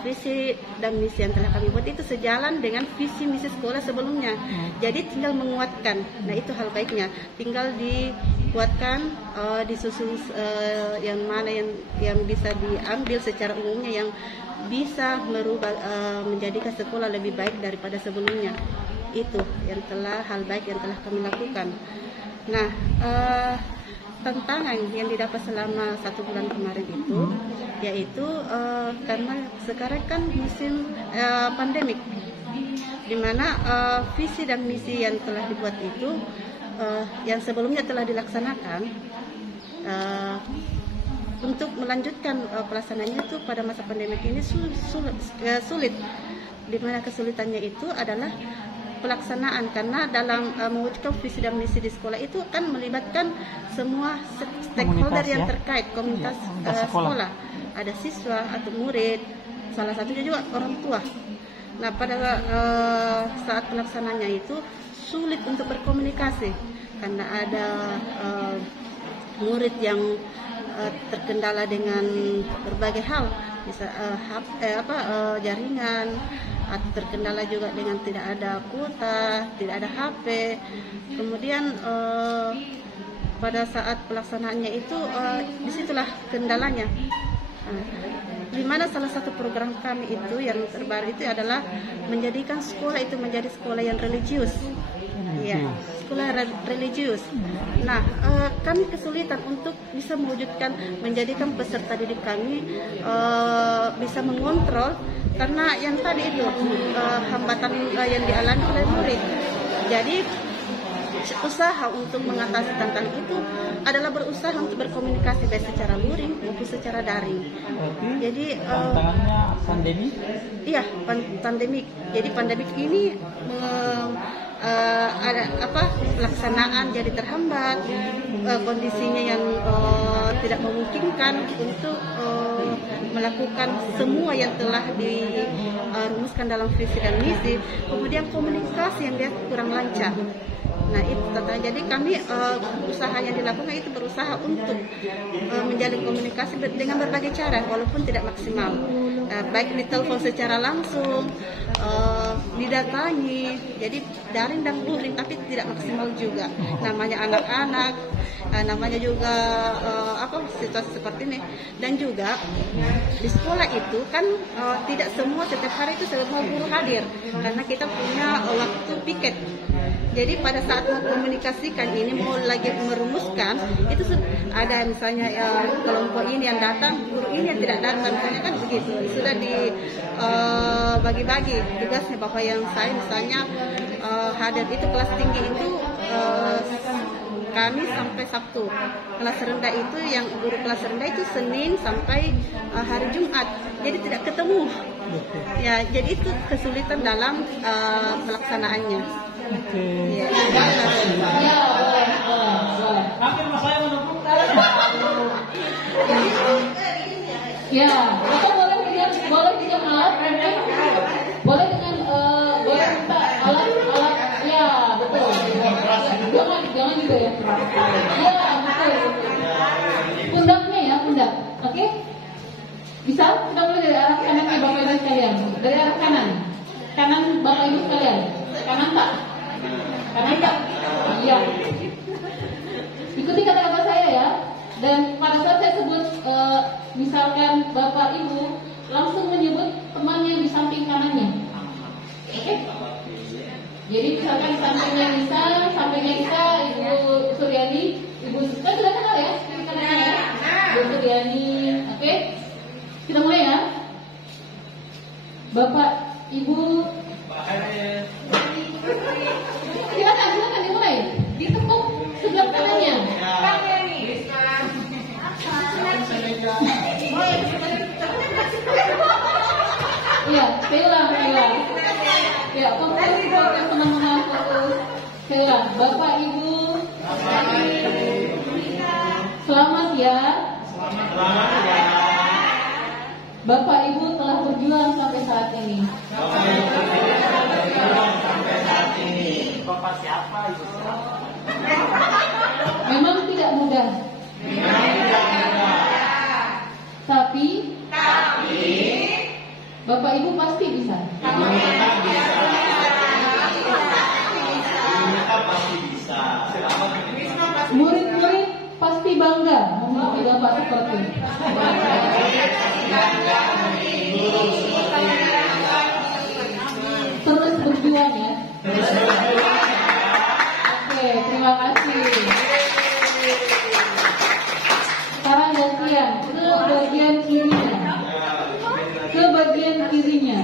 visi dan misi yang telah kami buat itu sejalan dengan visi misi sekolah sebelumnya. Jadi tinggal menguatkan. Nah, itu hal baiknya. Tinggal dikuatkan, disusun yang mana yang bisa diambil secara umumnya, yang bisa merubah menjadikan sekolah lebih baik daripada sebelumnya. Itu yang hal baik yang telah kami lakukan. Nah, tantangan yang didapat selama 1 bulan kemarin itu, yaitu karena sekarang kan musim pandemik, di mana visi dan misi yang telah dibuat itu, yang sebelumnya telah dilaksanakan, untuk melanjutkan pelaksanaannya itu pada masa pandemik ini sulit. Di mana kesulitannya itu adalah pelaksanaan, karena dalam mewujudkan visi dan misi di sekolah itu kan melibatkan semua stakeholder yang terkait, komunitas sekolah. Ada siswa atau murid, salah satunya juga orang tua. Nah, pada saat pelaksanaannya itu sulit untuk berkomunikasi, karena ada murid yang terkendala dengan berbagai hal, bisa jaringan, atau terkendala juga dengan tidak ada kuota, tidak ada HP. Kemudian pada saat pelaksanaannya itu disitulah kendalanya. Di mana salah satu program kami itu yang terbaru itu adalah menjadikan sekolah itu menjadi sekolah yang religius. Ya, sekolah religius. Nah, kami kesulitan untuk bisa mewujudkan, menjadikan peserta didik kami bisa mengontrol, karena yang tadi itu hambatan yang dialami oleh murid. Jadi usaha untuk mengatasi tantangan itu adalah berusaha untuk berkomunikasi baik secara luring maupun secara daring. Jadi tantangannya pandemi? Iya, pandemik. Jadi pandemik ini ada pelaksanaan jadi terhambat, kondisinya yang tidak memungkinkan untuk melakukan semua yang telah dirumuskan dalam visi dan misi. Kemudian komunikasi yang dia kurang lancar. Nah itu jadi kami usaha yang dilakukan itu berusaha untuk menjalin komunikasi dengan berbagai cara walaupun tidak maksimal, baik di telepon secara langsung, didatangi, jadi daring dan luring tapi tidak maksimal juga. Namanya anak-anak, namanya juga situasi seperti ini. Dan juga di sekolah itu kan tidak semua setiap hari itu semua guru hadir karena kita punya waktu piket. Jadi pada saat mau komunikasikan ini, mau lagi merumuskan, itu ada misalnya kelompok ini yang datang, guru ini yang tidak datang, misalnya kan begitu. Sudah dibagi-bagi tugasnya. Bapak yang saya misalnya hadir itu kelas tinggi itu Kamis sampai Sabtu. Kelas rendah itu yang guru kelas rendah itu Senin sampai hari Jumat. Jadi tidak ketemu. Ya, jadi itu kesulitan dalam pelaksanaannya. Oke. Ya, Bapak boleh pinjam alat, boleh dengan boleh minta alat, ya betul. Jangan juga ya. Ya betul. Pundaknya ya, pundak, oke? Bisa? Kita mulai dari arah kanannya Bapak Ibu sekalian. Dari arah kanan Bapak Ibu sekalian. Kanan tak? Kanan tak? Iya. Ikuti kata-kata saya ya. Dan pada saat saya sebut, misalkan Bapak Ibu langsung menyebut teman yang di samping kanannya. Oke? Jadi misalkan sampingnya Nisa, Ibu Suryani, Ibu sudah kenal ya? Kanannya ya? Ibu Suryani, oke? Kita mulai ya. Bapak, Ibu. Silakan dimulai. Ditekuk sebelah kanannya. Iya, saya ulang. Ya, fokus teman-teman fokus. Saya ulang. Bapak Ibu. Selamat ya. Bapak Ibu telah berjuang sampai saat ini. Bapak siapa Ibu? Memang tidak mudah. Tapi Bapak Ibu pasti bisa. Murid-murid pasti bangga memiliki Bapak seperti ini. Terus berjuang ya. Oke, terima kasih. Sekarang gantian ke bagian kirinya.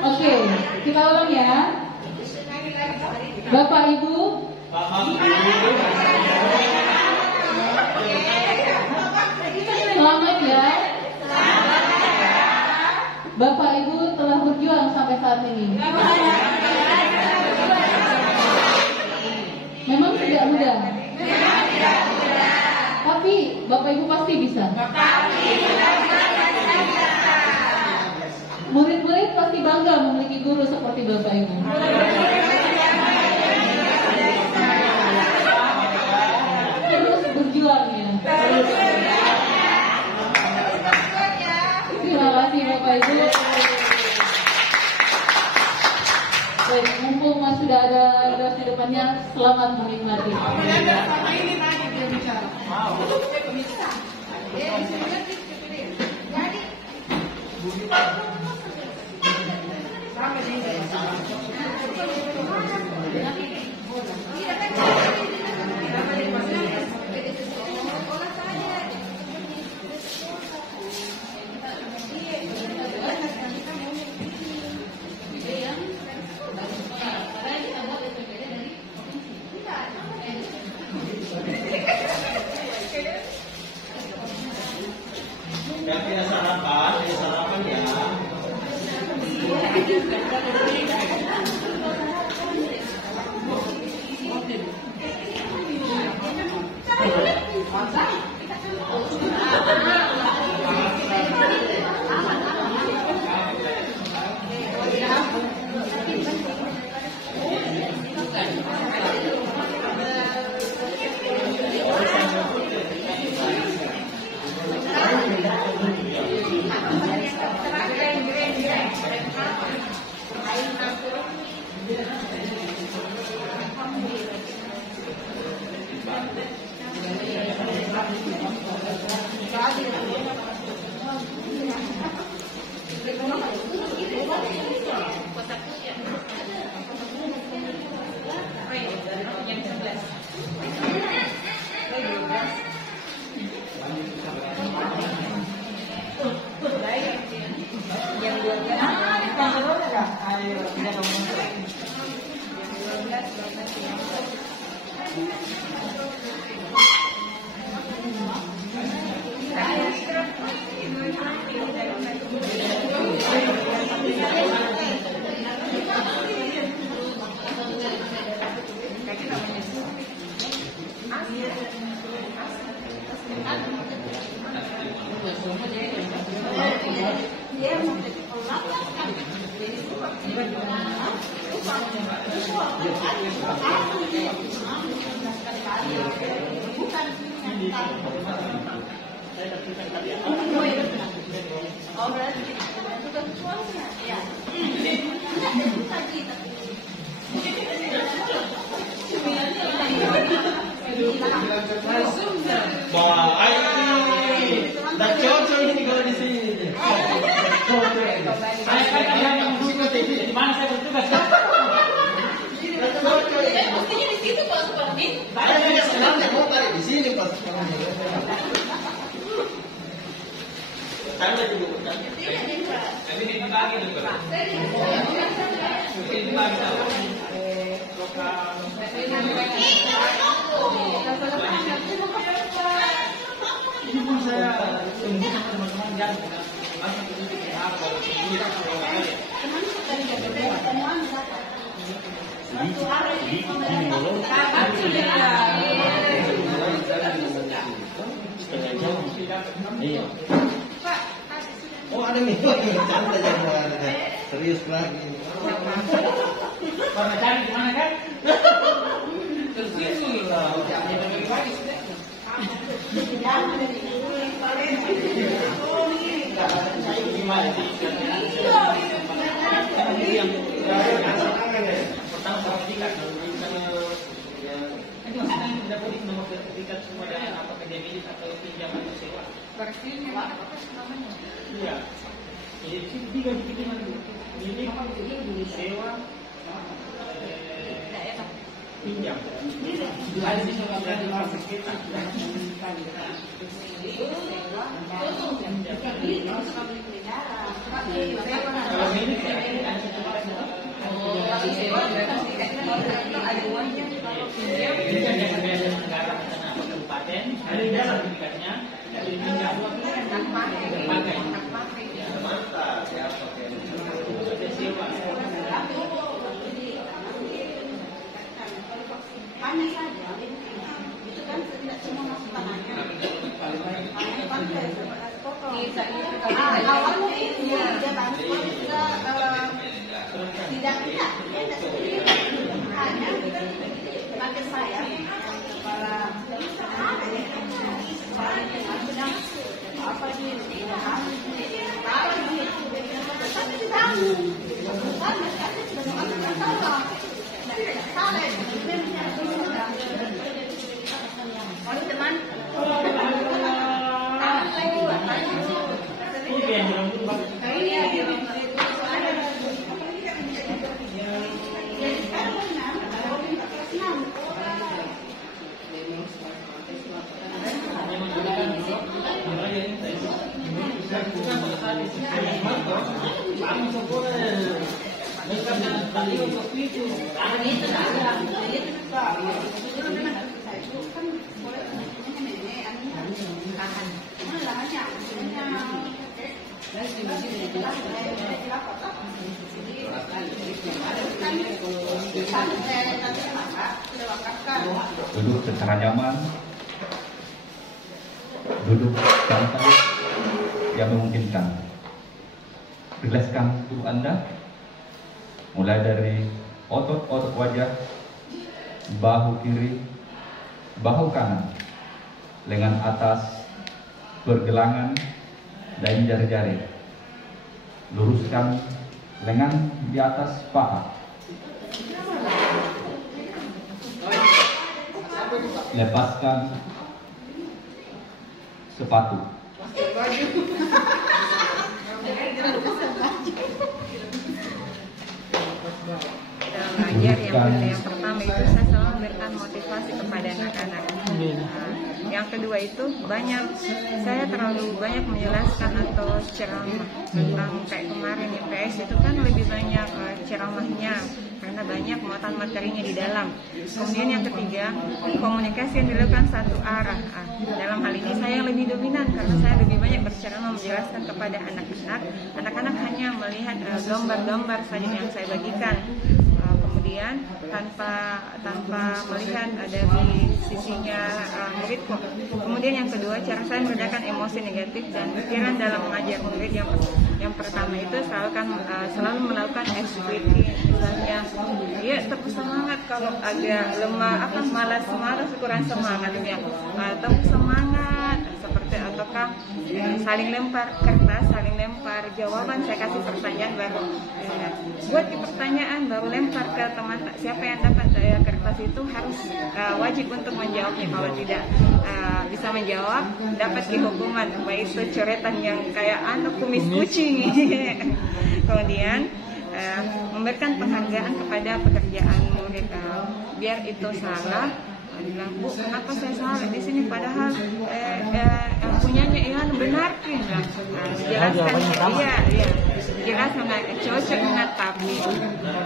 Oke, kita ulang ya. Bapak Ibu. Selamat ya. Bapak Ibu telah berjuang sampai saat ini. Memang tidak mudah. Tapi Bapak Ibu pasti bisa. Murid-murid pasti bangga memiliki guru seperti Bapak Ibu. Terus berjuang ya. Terima kasih Bapak Ibu. Baik, mumpung masih sudah ada di depannya, selamat menikmati. Dah cocok ini kalau di sini. Saya yang bertugas di mana saya bertugas? Mestinya di situ Pak Suparmi. Saya senang mau tarik di sini Pak. Saya dulu. Tapi ini dibagi dulu. Ini dibagi. Ini pun saya tunjukkan teman-teman yang masuk ke apa Oh ada nih, canda jangan serius lagi. Karena cari di mana kan? Iya. Jadi tiga dikirim ini sewa pinjam. Ada di sana berarti masuk kita. Kalau ini ini kan yang biasa negara kabupaten, ada di dalam sertifikatnya, dari pinjam pakai. Mantap ya pakai. Hanya saja itu kan tidak semua masuk tangannya. Awalnya itu dia bantu kita tidak sendiri. Hanya kita pakai saya kepala apa sih teman duduk secara nyaman, duduk santai yang memungkinkan. Rilekskan tubuh Anda, mulai dari otot-otot wajah, bahu kiri, bahu kanan, lengan atas, pergelangan, dan jari-jari. Luruskan lengan di atas paha. Lepaskan sepatu. Yang pertama itu saya selalu memberikan motivasi kepada anak-anak. Yang kedua itu saya terlalu banyak menjelaskan atau ceramah tentang kayak kemarin IPS itu kan lebih banyak ceramahnya karena banyak muatan materinya di dalam. Kemudian yang ketiga, komunikasi yang dilakukan satu arah. Dalam hal ini saya yang lebih dominan karena saya lebih banyak berceramah menjelaskan kepada anak-anak. Anak-anak hanya melihat gambar-gambar saja yang saya bagikan. Kemudian tanpa melihat dari sisinya murid kok. Kemudian yang kedua, cara saya meredakan emosi negatif dan pikiran dalam mengajar murid yang pertama itu selalu melakukan activity, misalnya kalau agak lemah, malas kurang semangat ya, atau semangat seperti ataukah saling lempar kertas, saling lempar jawaban. Saya kasih pertanyaan baru buat pertanyaan baru lempar ke teman. Siapa yang dapat kertas itu harus wajib untuk menjawabnya. Kalau tidak bisa menjawab, dapat hukuman, baik itu coretan yang kayak kumis kucing. Kemudian memberikan penghargaan kepada pekerjaan murid. Biar itu salah, bilang, Bu, kenapa saya salah di sini padahal yang punyanya Ihan benar kan? Jelaskan, iya, jelas sangat cocok dengan, tapi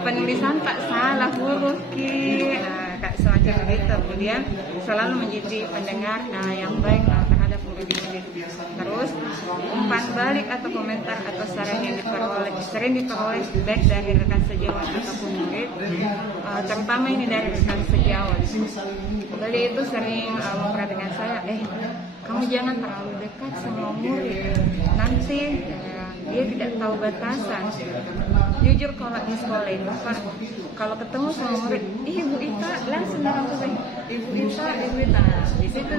penulisan tak salah huruf kayak semacam itu. Kemudian selalu menjadi pendengar yang baik terhadap murid-murid. Terus umpan balik atau komentar atau saran yang sering diperoleh baik dari rekan sejawat ataupun murid, terutama ini dari rekan sejawat. Beliau itu sering memperhatikan saya, kamu jangan terlalu dekat sama murid, nanti dia tidak tahu batasan. Jujur kalau di sekolah itu Pak, kalau ketemu sama murid, Ibu Ita langsung langsung Ibu Ita. Di situ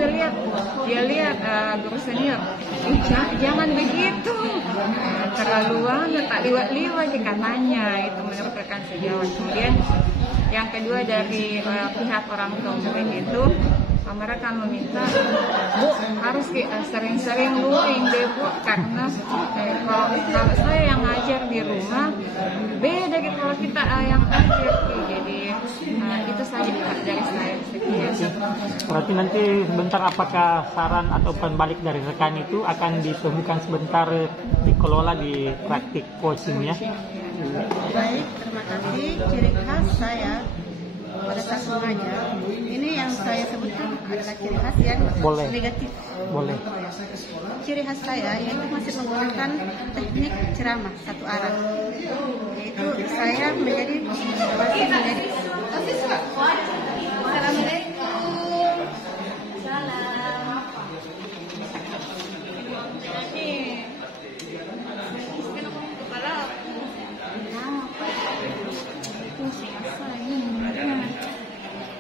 dia lihat guru senior, jangan begitu, terlaluan, tak liwat-liwat katanya. Itu menurut rekan sejawat. Kemudian yang kedua dari pihak orang tua murid itu, mereka meminta, Bu, harus sering-sering luring deh Bu, karena kalau saya yang ngajar di rumah beda gitu kalau kita yang ngajar. Jadi itu saja dari saya. Berarti nanti sebentar apakah saran atau pembalik dari rekan itu akan ditemukan sebentar dikelola di praktik coaching ya? Baik, terima kasih. Ciri khas saya pada saat mengajar, ini yang saya sebutkan adalah ciri khas yang negatif. Boleh. Ciri khas saya yaitu masih menggunakan teknik ceramah satu arah. Yaitu saya masih menjadi siswa. Assalamualaikum. Salam.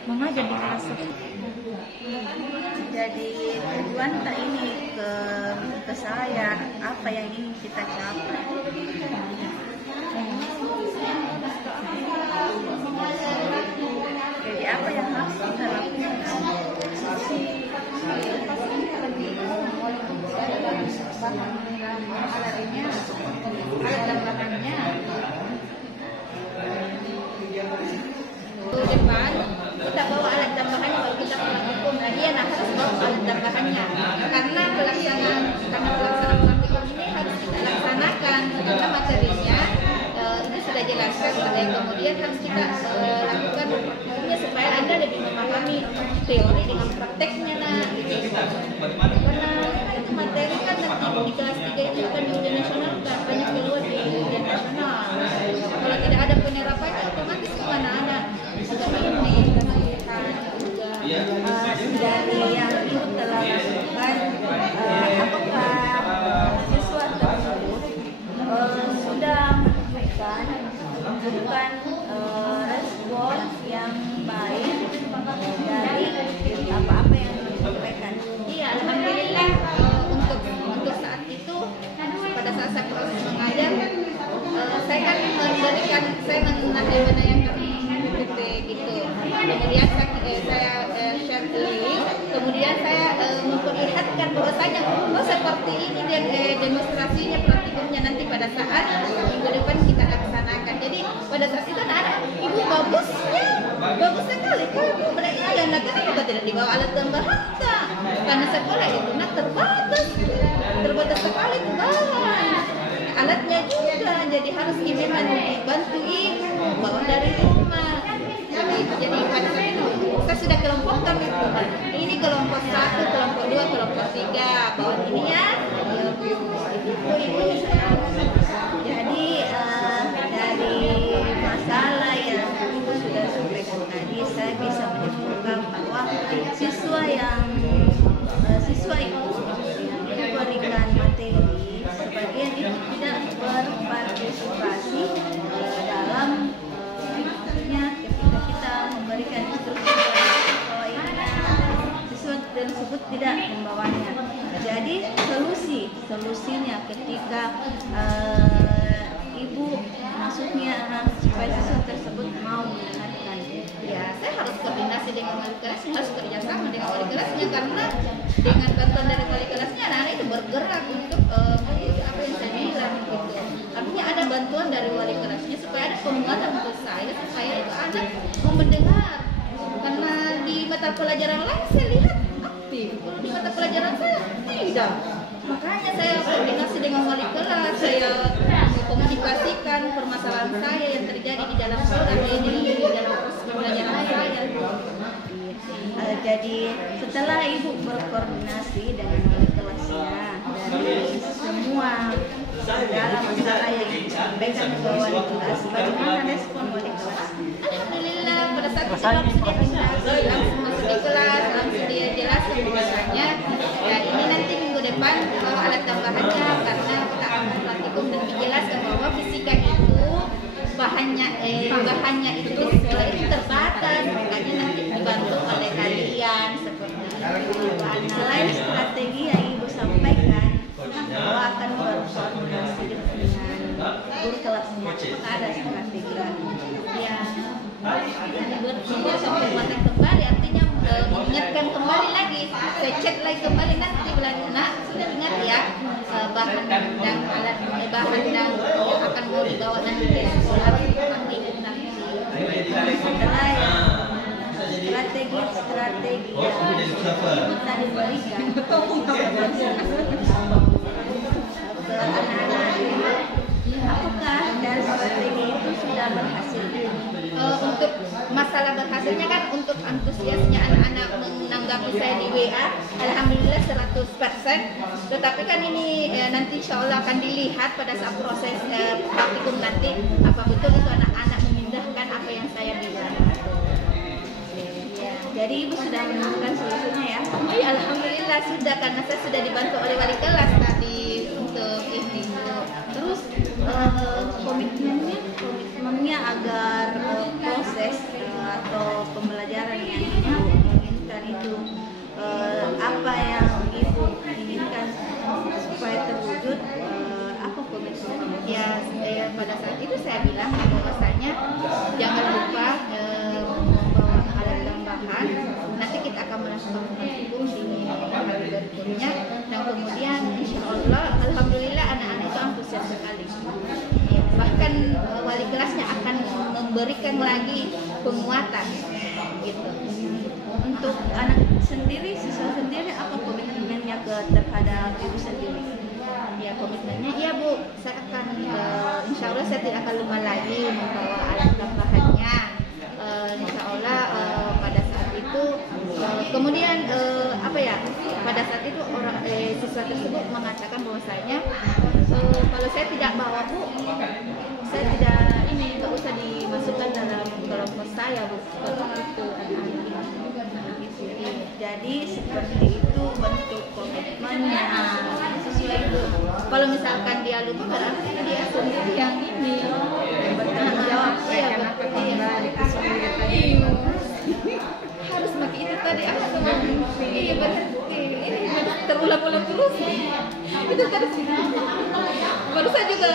Mengajar di kelas. Jadi tujuan tak ini ke saya, apa yang ingin kita capai. Jadi apa yang harus kita lakukan? Depan kita bawa alat tambahannya kalau kita praktikum. Nah dia harus bawa alat tambahannya karena pelaksanaan praktikum ini harus kita laksanakan karena materinya itu sudah jelaskan. Kemudian harus kita lakukan praktiknya supaya Anda lebih memahami teori dengan prakteknya. Karena itu materi kan nanti di kelas 3 itu akan di ujian nasional, banyak keluar di ujian nasional. Kalau tidak ada penerapannya otomatis kemana ada ini juga dari yang ibu telah lakukan, apakah siswa tersebut sudah memberikan respon yang baik dari apa-apa yang disampaikan? Iya, alhamdulillah untuk saat itu pada saat saya proses mengajar, saya kan memberikan, saya menanyakan yang gitu. Kemudian saya share link, kemudian saya memperlihatkan bahwasanya seperti ini dan demonstrasinya praktikumnya nanti pada saat minggu depan kita laksanakan. Jadi pada saat itu anak ibu bagus sekali kamu belajar. Nah kenapa tidak dibawa alat tambahan? Karena sekolah itu terbatas sekali alatnya juga, jadi harus memang bantu ibu bawa dari rumah. Jadi pada saat itu saya sudah kelompokkan itu. Ini kelompok 1, kelompok 2, kelompok 3. Bawa ini ya. Jadi dari masalah yang ibu sudah sampaikan tadi, saya bisa menyimpulkan bahwa siswa itu diberikan materi, sebagian itu tidak berpartisipasi dalam ketika kita memberi tidak membawanya. Jadi solusinya ketika ibu maksudnya supaya siswa tersebut mau mendengarkan, Ya, saya harus koordinasi dengan wali kelasnya, harus kerjasama dengan wali kelasnya, karena dengan bantuan dari wali kelasnya anak-anak itu bergerak untuk apa yang saya bilang gitu. Artinya ada bantuan dari wali kelasnya supaya ada penguatan untuk saya supaya itu anak mau mendengar. Karena di mata pelajaran lain saya lihat aktif, di mata pelajaran saya tidak. Makanya saya koordinasi dengan wali kelas, saya komunikasikan permasalahan saya yang terjadi di dalam sekolah ini, di dalam proses pembelajaran saya. Jadi setelah ibu berkoordinasi dengan wali kelasnya dari semua dalam masalah yang disampaikan ke wali kelas, bagaimana respon wali kelas? Alhamdulillah pada saat itu langsung masuk di kelas, langsung dia jelaskan bahwasanya ya ini nanti minggu depan alat tambahannya, karena kita akan praktikum dan dijelaskan bahwa fisika itu bahannya itu di sekolah itu terbatas, makanya nanti dibantu oleh kalian seperti itu. Selain strategi yang ibu sampaikan, bahwa akan berkoordinasi dengan guru kelasnya, ada strategi lagi. Ya, penguatan kembali, artinya mengingatkan kembali lagi, saya cek lagi kembali nanti bilang, nak sudah ingat ya bahan dan alat bahan dan yang akan mau dibawa nanti ke sekolah nanti. Setelah strategi yang ibu tadi berikan ke anak-anak, apakah dari strategi itu sudah berhasil? Untuk masalah berhasilnya kan untuk antusiasnya anak-anak menanggapi saya di WA, alhamdulillah 100%. Tetapi kan ini nanti insya Allah akan dilihat pada saat proses praktikum nanti, apa betul itu anak-anak memindahkan apa yang saya bilang. Jadi ibu sudah menemukan solusinya ya? Oh iya, alhamdulillah sudah, karena saya sudah dibantu oleh wali kelas tadi untuk ini. Terus komitmennya agar proses atau pembelajaran yang ibu inginkan itu apa yang ibu inginkan supaya terwujud, apa komitmennya? Ya, pada saat itu saya bilang bahwasanya jangan lupa membawa alat tambahan. Nanti kita akan melakukan praktikum di hari berikutnya, dan kemudian insya Allah alhamdulillah anak-anak itu antusias sekali. Ya, bahkan wali kelasnya akan memberikan lagi penguatan gitu. Untuk anak sendiri, siswa sendiri, apa komitmennya terhadap ibu sendiri? Ya, komitmennya ya Bu, saya akan insya Allah saya tidak akan lupa lagi membawa alat tambahannya. Insya Allah pada saat itu kemudian pada saat itu orang siswa tersebut mengatakan bahwasanya kalau saya tidak bawa Bu, saya tidak nggak usah dimasukkan dalam kelompok saya Bu, seperti itu anak-anak. Jadi seperti itu bentuk komitmennya Sesuai itu. Kalau misalkan dia lupa, berarti dia sendiri yang ini bertanggung jawab. Kenapa kembali ke sekolah tadi? Harus pakai itu tadi apa namanya? Iya berarti ini terulang-ulang terus. Itu terus. Baru saya juga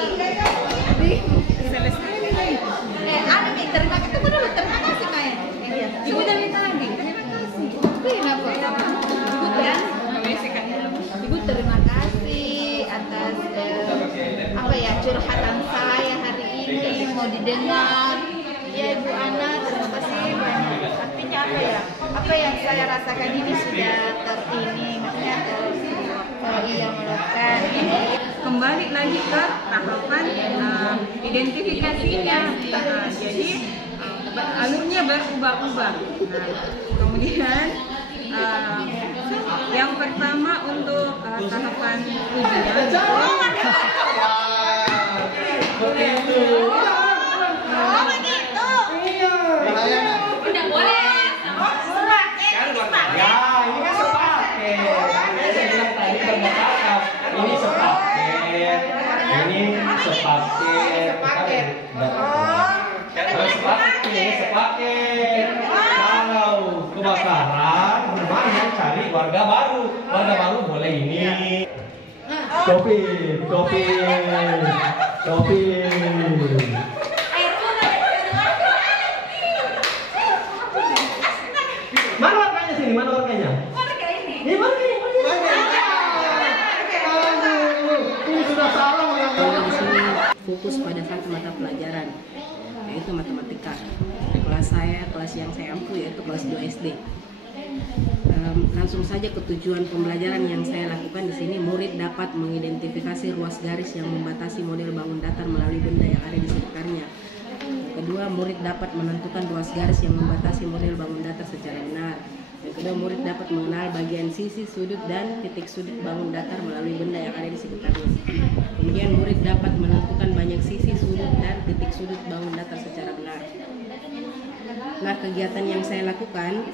Selesai nih. Ana nih terima kasih dulu, terima kasih Maya. Iya. Ibu udah minta lagi. Terima kasih. Kenapa? Ibu terima kasih atas curhatan saya hari ini mau didengar. Ya Ibu Ana, terima kasih banyak. Artinya apa yang saya rasakan ini sudah maksudnya melakukan. Kembali lagi ke tahapan identifikasinya. Jadi alurnya berubah-ubah. Kemudian yang pertama untuk tahapan ujian. Begitu. Oh begitu. Iya. Udah boleh. Ya, ini kan sepaket. Saya bilang tadi berbakat. Ini sepaket. Ini sepaket. Kalau sepaket. Kalau kebakaran, rumah yang cari warga baru boleh ini. Kopi. Mana warganya sini? Mana warganya? Ini warga ini. Ini sudah salah di sini fokus pada satu mata pelajaran, yaitu matematika. Kelas yang saya ampu yaitu kelas 2 SD. Langsung saja ke tujuan pembelajaran yang saya lakukan di sini. Murid dapat mengidentifikasi ruas garis yang membatasi model bangun datar melalui benda yang ada di sekitarnya. Kedua, murid dapat menentukan ruas garis yang membatasi model bangun datar secara benar. Yang kedua, murid dapat mengenal bagian sisi, sudut, dan titik sudut bangun datar melalui benda yang ada di sekitarnya. Kemudian, murid dapat menentukan banyak sisi, sudut, dan titik sudut bangun datar secara benar. Nah, kegiatan yang saya lakukan,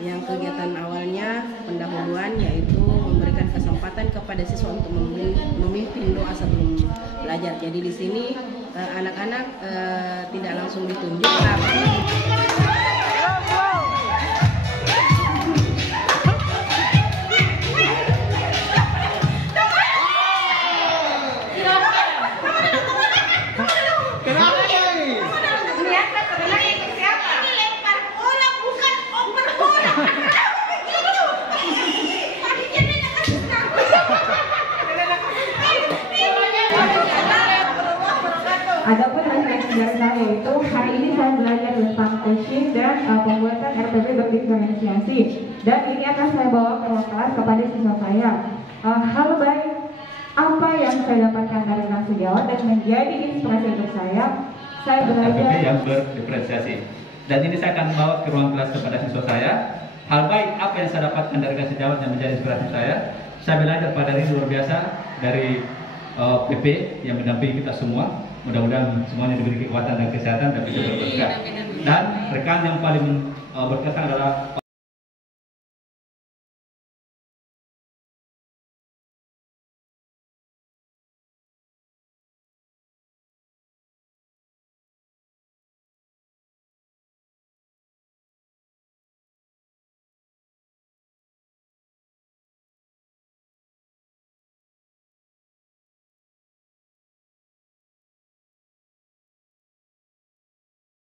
yang kegiatan awalnya pendahuluan, yaitu memberikan kesempatan kepada siswa untuk memimpin doa sebelum belajar. Jadi di sini anak-anak tidak langsung ditunjuk, tapi Adapun hasil dari saya itu, hari ini saya belajar tentang coaching dan pembuatan RPP berdiferensiasi, dan ini akan saya bawa ke ruang kelas kepada siswa saya. Hal baik apa yang saya dapatkan dari kelas sejawat dan menjadi inspirasi untuk saya belajar RPP yang berdiferensiasi. Dan ini saya akan bawa ke ruang kelas kepada siswa saya. Hal baik apa yang saya dapatkan dari kelas sejawat yang menjadi inspirasi saya belajar pada hari luar biasa dari PP yang mendampingi kita semua. Mudah-mudahan semuanya diberi kekuatan dan kesehatan dan bisa berberkah. Dan rekan yang paling berkesan adalah